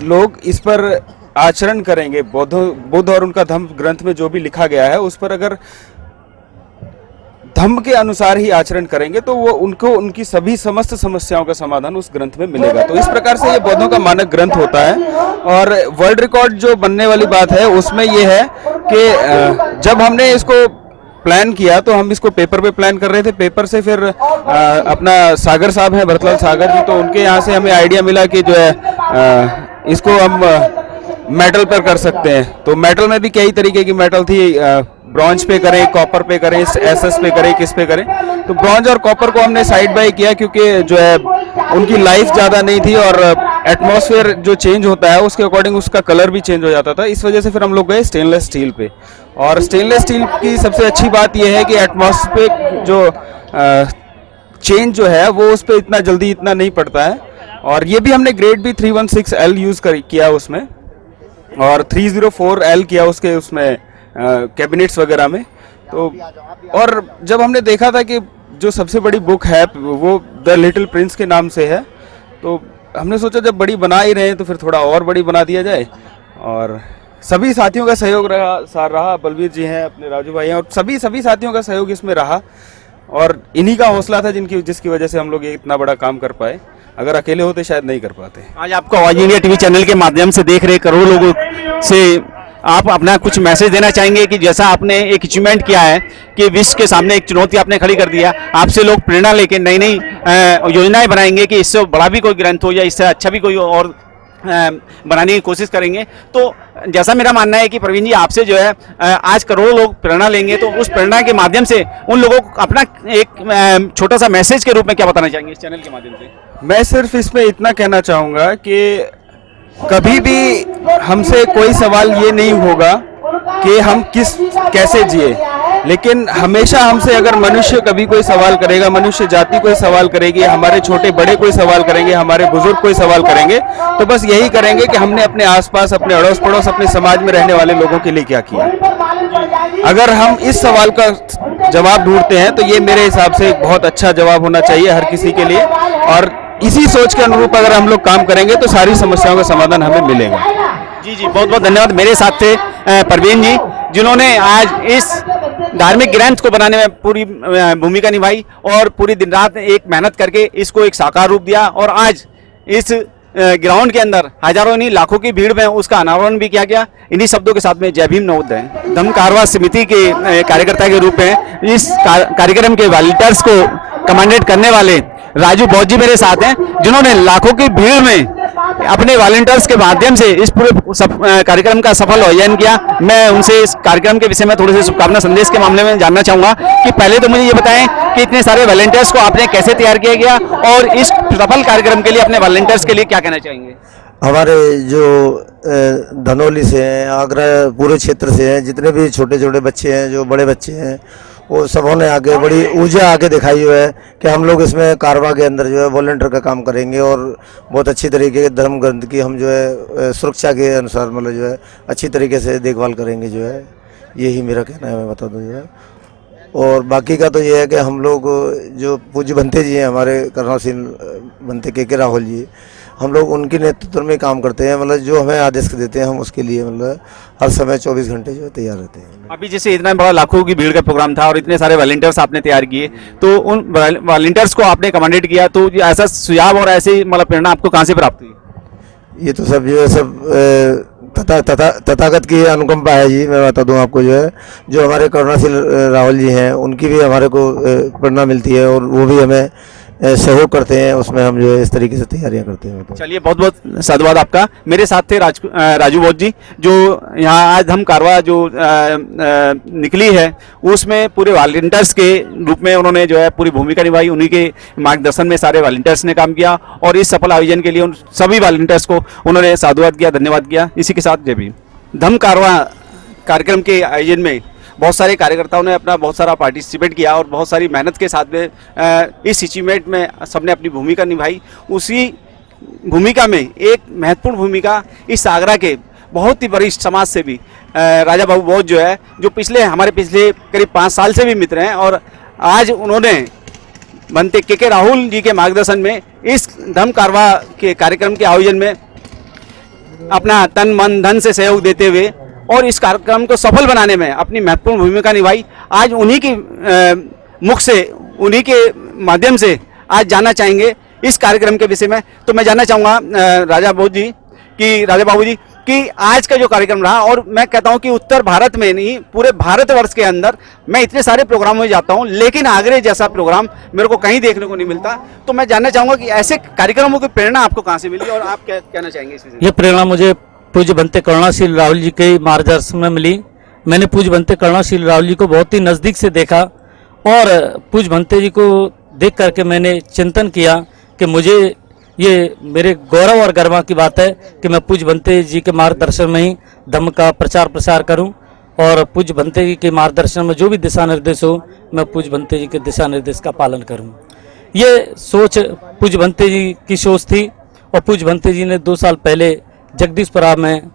लोग इस पर आचरण करेंगे, बुद्ध और उनका धम्म ग्रंथ में जो भी लिखा गया है उस पर अगर धम्म के अनुसार ही आचरण करेंगे तो वो उनको उनकी सभी समस्त समस्याओं का समाधान उस ग्रंथ में मिलेगा। तो इस प्रकार से ये बौद्धों का मानक ग्रंथ होता है। और वर्ल्ड रिकॉर्ड जो बनने वाली बात है उसमें ये है कि जब हमने इसको प्लान किया तो हम इसको पेपर पे प्लान कर रहे थे। पेपर से फिर अपना सागर साहब हैं, भरतलाल सागर जी, तो उनके यहाँ से हमें आइडिया मिला कि जो है इसको हम मेटल पर कर सकते हैं। तो मेटल में भी कई तरीके की मेटल थी, ब्रॉन्ज पे करें, कॉपर पे करें, एसएस पे करें, किस पे करें। तो ब्रॉन्ज और कॉपर को हमने साइड बाय किया क्योंकि जो है उनकी लाइफ ज़्यादा नहीं थी और एटमॉस्फेयर जो चेंज होता है उसके अकॉर्डिंग उसका कलर भी चेंज हो जाता था। इस वजह से फिर हम लोग गए स्टेनलेस स्टील पे। और स्टेनलेस स्टील की सबसे अच्छी बात यह है कि एटमॉस्फेयर जो चेंज जो है वो उस पर इतना जल्दी इतना नहीं पड़ता है। और ये भी हमने ग्रेड भी 316L यूज़ किया उसमें, और 304L किया उसके उसमें कैबिनेट्स वगैरह में। तो और जब हमने देखा था कि जो सबसे बड़ी बुक है वो द लिटिल प्रिंस के नाम से है, तो हमने सोचा जब बड़ी बना ही रहे हैं तो फिर थोड़ा और बड़ी बना दिया जाए। और सभी साथियों का सहयोग रहा, बलवीर जी हैं, अपने राजू भाई हैं, और सभी साथियों का सहयोग इसमें रहा। और इन्हीं का हौसला था जिसकी वजह से हम लोग ये इतना बड़ा काम कर पाए। अगर अकेले होते शायद नहीं कर पाते। आज आपको ऑल इंडिया टीवी चैनल के माध्यम से देख रहे करोड़ों लोगों से आप अपना कुछ मैसेज देना चाहेंगे कि जैसा आपने एक अचीवमेंट किया है कि विश्व के सामने एक चुनौती आपने खड़ी कर दिया, आपसे लोग प्रेरणा लेके नई नई योजनाएं बनाएंगे कि इससे बड़ा भी कोई ग्रंथ हो या इससे अच्छा भी कोई और बनाने की कोशिश करेंगे। तो जैसा मेरा मानना है कि प्रवीण जी आपसे जो है आज करोड़ों लोग प्रेरणा लेंगे, तो उस प्रेरणा के माध्यम से उन लोगों को अपना एक छोटा सा मैसेज के रूप में क्या बताना चाहेंगे इस चैनल के माध्यम से? मैं सिर्फ इसमें इतना कहना चाहूँगा कि कभी भी हमसे कोई सवाल ये नहीं होगा कि हम कैसे जिए, लेकिन हमेशा हमसे अगर मनुष्य कभी कोई सवाल करेगा, मनुष्य जाति कोई सवाल करेगी, हमारे छोटे बड़े कोई सवाल करेंगे, हमारे बुजुर्ग कोई सवाल करेंगे, तो बस यही करेंगे कि हमने अपने आसपास, अपने अड़ोस पड़ोस, अपने समाज में रहने वाले लोगों के लिए क्या किया। अगर हम इस सवाल का जवाब ढूंढते हैं तो ये मेरे हिसाब से एक बहुत अच्छा जवाब होना चाहिए हर किसी के लिए। और इसी सोच के अनुरूप अगर हम लोग काम करेंगे तो सारी समस्याओं का समाधान हमें मिलेगा। जी बहुत बहुत धन्यवाद। मेरे साथ थे प्रवीण जी, जिन्होंने आज इस धार्मिक ग्रंथ को बनाने में पूरी भूमिका निभाई और पूरी दिन रात एक मेहनत करके इसको एक साकार रूप दिया। और आज इस ग्राउंड के अंदर हजारों नहीं लाखों की भीड़ में उसका अनावरण भी किया गया। इन्हीं शब्दों के साथ में जय भीम नवोदय धम्म कारवां समिति के कार्यकर्ता के रूप में इस कार्यक्रम के वॉलंटियर्स को कमांडेट करने वाले राजू बौद्ध जी मेरे साथ हैं, जिन्होंने लाखों की भीड़ में अपने वॉलंटियर्स के माध्यम से इस पूरे कार्यक्रम का सफल आयोजन किया। मैं उनसे इस कार्यक्रम के विषय में थोड़े से शुभकामना संदेश के मामले में जानना चाहूंगा कि पहले तो मुझे ये बताएं कि इतने सारे वॉलंटियर्स को आपने कैसे तैयार किया गया और इस सफल कार्यक्रम के लिए अपने वॉलंटियर्स के लिए क्या कहना चाहेंगे? हमारे जो धनौली से हैं, आगरा पूरे क्षेत्र से हैं, जितने भी छोटे छोटे बच्चे हैं, जो बड़े बच्चे हैं, वो सबों ने आगे बड़ी ऊर्जा आगे दिखाई हुई है कि हम लोग इसमें कारवां के अंदर जो है वॉलंटियर का काम करेंगे और बहुत अच्छी तरीके के धर्म ग्रंथ की हम जो है सुरक्षा के अनुसार मतलब जो है अच्छी तरीके से देखभाल करेंगे। जो है यही मेरा कहना है, मैं बता दूँ जो है। और बाकी का तो ये है कि हम लोग जो पूज्य बनते जी हैं हमारे कर्नल सिंह बनते के राहुल जी, हम लोग उनके नेतृत्व में काम करते हैं। मतलब जो हमें आदेश देते हैं हम उसके लिए मतलब हर समय 24 घंटे जो है तैयार रहते हैं। अभी जैसे इतना बड़ा लाखों की भीड़ का प्रोग्राम था और इतने सारे वॉलंटियर्स आपने तैयार किए, तो उन वॉलंटियर्स को आपने कमांडेट किया, तो ऐसा सुझाव और ऐसी मतलब प्रेरणा आपको कहाँ से प्राप्त हुई? ये तो सब जो है सब तथागत की अनुकंपा है जी। मैं बता दूं आपको जो हमारे कर्नल सिंह राहुल जी हैं उनकी भी हमारे को प्रेरणा मिलती है और वो भी हमें सहयोग करते हैं, उसमें हम जो है इस तरीके से तैयारियां करते हैं। चलिए बहुत बहुत साधुवाद आपका। मेरे साथ थे राजू बौद्ध जी, जो यहाँ आज धम्म कारवां जो निकली है उसमें पूरे वॉलंटियर्स के रूप में उन्होंने जो है पूरी भूमिका निभाई। उन्हीं के मार्गदर्शन में सारे वॉलंटियर्स ने काम किया और इस सफल आयोजन के लिए उन सभी वॉलंटियर्स को उन्होंने साधुवाद किया, धन्यवाद किया। इसी के साथ जय भीम। धम्म कारवां कार्यक्रम के आयोजन में बहुत सारे कार्यकर्ताओं ने अपना बहुत सारा पार्टिसिपेट किया और बहुत सारी मेहनत के साथ में इस अचीवमेंट में सबने अपनी भूमिका निभाई। उसी भूमिका में एक महत्वपूर्ण भूमिका इस आगरा के बहुत ही वरिष्ठ समाज सेवी राजा बाबू बौद्ध जो है, जो हमारे पिछले करीब 5 साल से भी मित्र हैं और आज उन्होंने बनते के राहुल जी के मार्गदर्शन में इस धम्म कारवां के कार्यक्रम के आयोजन में अपना तन मन धन से सहयोग देते हुए और इस कार्यक्रम को सफल बनाने में अपनी महत्वपूर्ण भूमिका निभाई। आज उन्हीं की मुख से, उन्हीं के माध्यम से आज जानना चाहेंगे इस कार्यक्रम के विषय में। तो मैं जानना चाहूँगा राजा बाबू जी कि आज का जो कार्यक्रम रहा, और मैं कहता हूं कि उत्तर भारत में नहीं पूरे भारतवर्ष के अंदर मैं इतने सारे प्रोग्रामों में जाता हूं, लेकिन आगरे जैसा प्रोग्राम मेरे को कहीं देखने को नहीं मिलता। तो मैं जानना चाहूंगा कि ऐसे कार्यक्रमों की प्रेरणा आपको कहां से मिली और आप क्या कहना चाहेंगे इस विषय में? ये प्रेरणा मुझे पूज्य बनते करुणाशील राहुल जी के मार्गदर्शन में मिली। मैंने पूज्य बनते करुणाशील राहुल जी को बहुत ही नज़दीक से देखा और पूज्य बनते जी को देख करके मैंने चिंतन किया कि मुझे ये मेरे गौरव और गर्व की बात है कि मैं पूज्य बनते जी के मार्गदर्शन में ही धम्म का प्रचार प्रसार करूं और पूज्य बनते जी के मार्गदर्शन में जो भी दिशा निर्देश हो मैं पूज्य बनते जी के दिशा निर्देश का पालन करूं। ये सोच पूज्य बनते जी की सोच थी और पूज्य बनते जी ने 2 साल पहले जगदीशपुरा में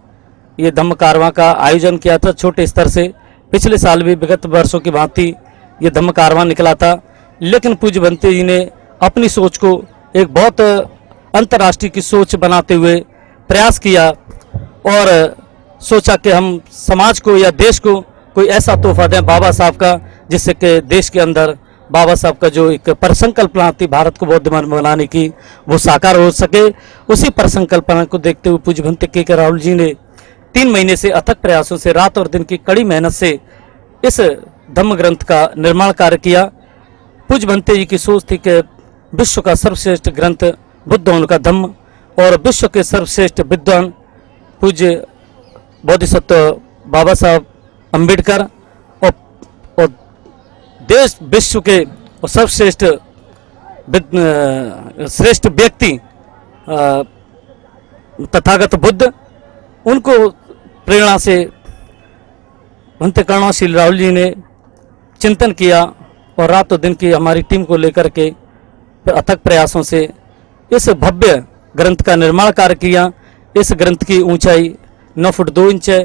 ये धम्म कारवां का आयोजन किया था छोटे स्तर से। पिछले साल भी विगत वर्षों की भांति ये धम्म कारवां निकला था, लेकिन पूज्य बनते जी ने अपनी सोच को एक बहुत अंतर्राष्ट्रीय की सोच बनाते हुए प्रयास किया और सोचा कि हम समाज को या देश को कोई ऐसा तोहफा दें बाबा साहब का, जिससे कि देश के अंदर बाबा साहब का जो एक परिसंकल्पना थी भारत को बौद्ध धर्म बनाने की वो साकार हो सके। उसी परिसंकल्पना को देखते हुए पूज्य बनते के राहुल जी ने 3 महीने से अथक प्रयासों से रात और दिन की कड़ी मेहनत से इस धम्म ग्रंथ का निर्माण कार्य किया। पूज्य बनते जी की सोच थी कि विश्व का सर्वश्रेष्ठ ग्रंथ बुद्ध उनका धम्म और विश्व के सर्वश्रेष्ठ विद्वान पूज्य बोधिसत्व बाबा साहब अम्बेडकर और देश विश्व के सर्वश्रेष्ठ श्रेष्ठ व्यक्ति तथागत बुद्ध, उनको प्रेरणा से बनते करुणाशील राहुल जी ने चिंतन किया और रातों दिन की हमारी टीम को लेकर के अथक प्रयासों से इस भव्य ग्रंथ का निर्माण कार्य किया। इस ग्रंथ की ऊंचाई 9 फुट 2 इंच है,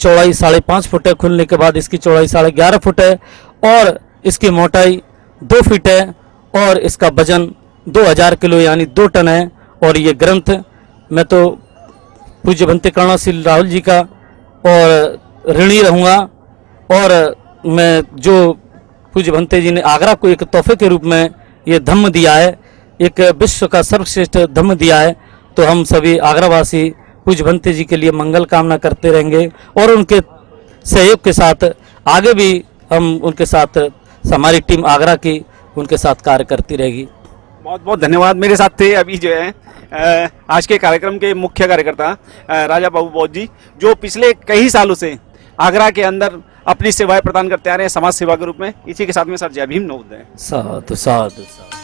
चौड़ाई 5.5 फुट है, खुलने के बाद इसकी चौड़ाई 11.5 फुट है और इसकी मोटाई 2 फीट है और इसका वजन 2000 किलो यानी 2 टन है। और ये ग्रंथ मैं तो पूज्य बनते करुणाशील राहुल जी का और ऋणी रहूँगा और मैं जो पूज्य बनते जी ने आगरा को एक तोहफे के रूप में ये धम्म दिया है, एक विश्व का सर्वश्रेष्ठ धम्म दिया है, तो हम सभी आगरावासी पूज्य बनते जी के लिए मंगल कामना करते रहेंगे और उनके सहयोग के साथ आगे भी हम उनके साथ हमारी टीम आगरा की उनके साथ कार्य करती रहेगी। बहुत बहुत धन्यवाद। मेरे साथ थे अभी जो है आज के कार्यक्रम के मुख्य कार्यकर्ता राजा बाबू बौद्ध जी, जो पिछले कई सालों से आगरा के अंदर अपनी सेवाएं प्रदान करते आ रहे हैं समाज सेवा के रूप में। इसी के साथ में सर जय भीम नवोदय। साधु साधु साधु।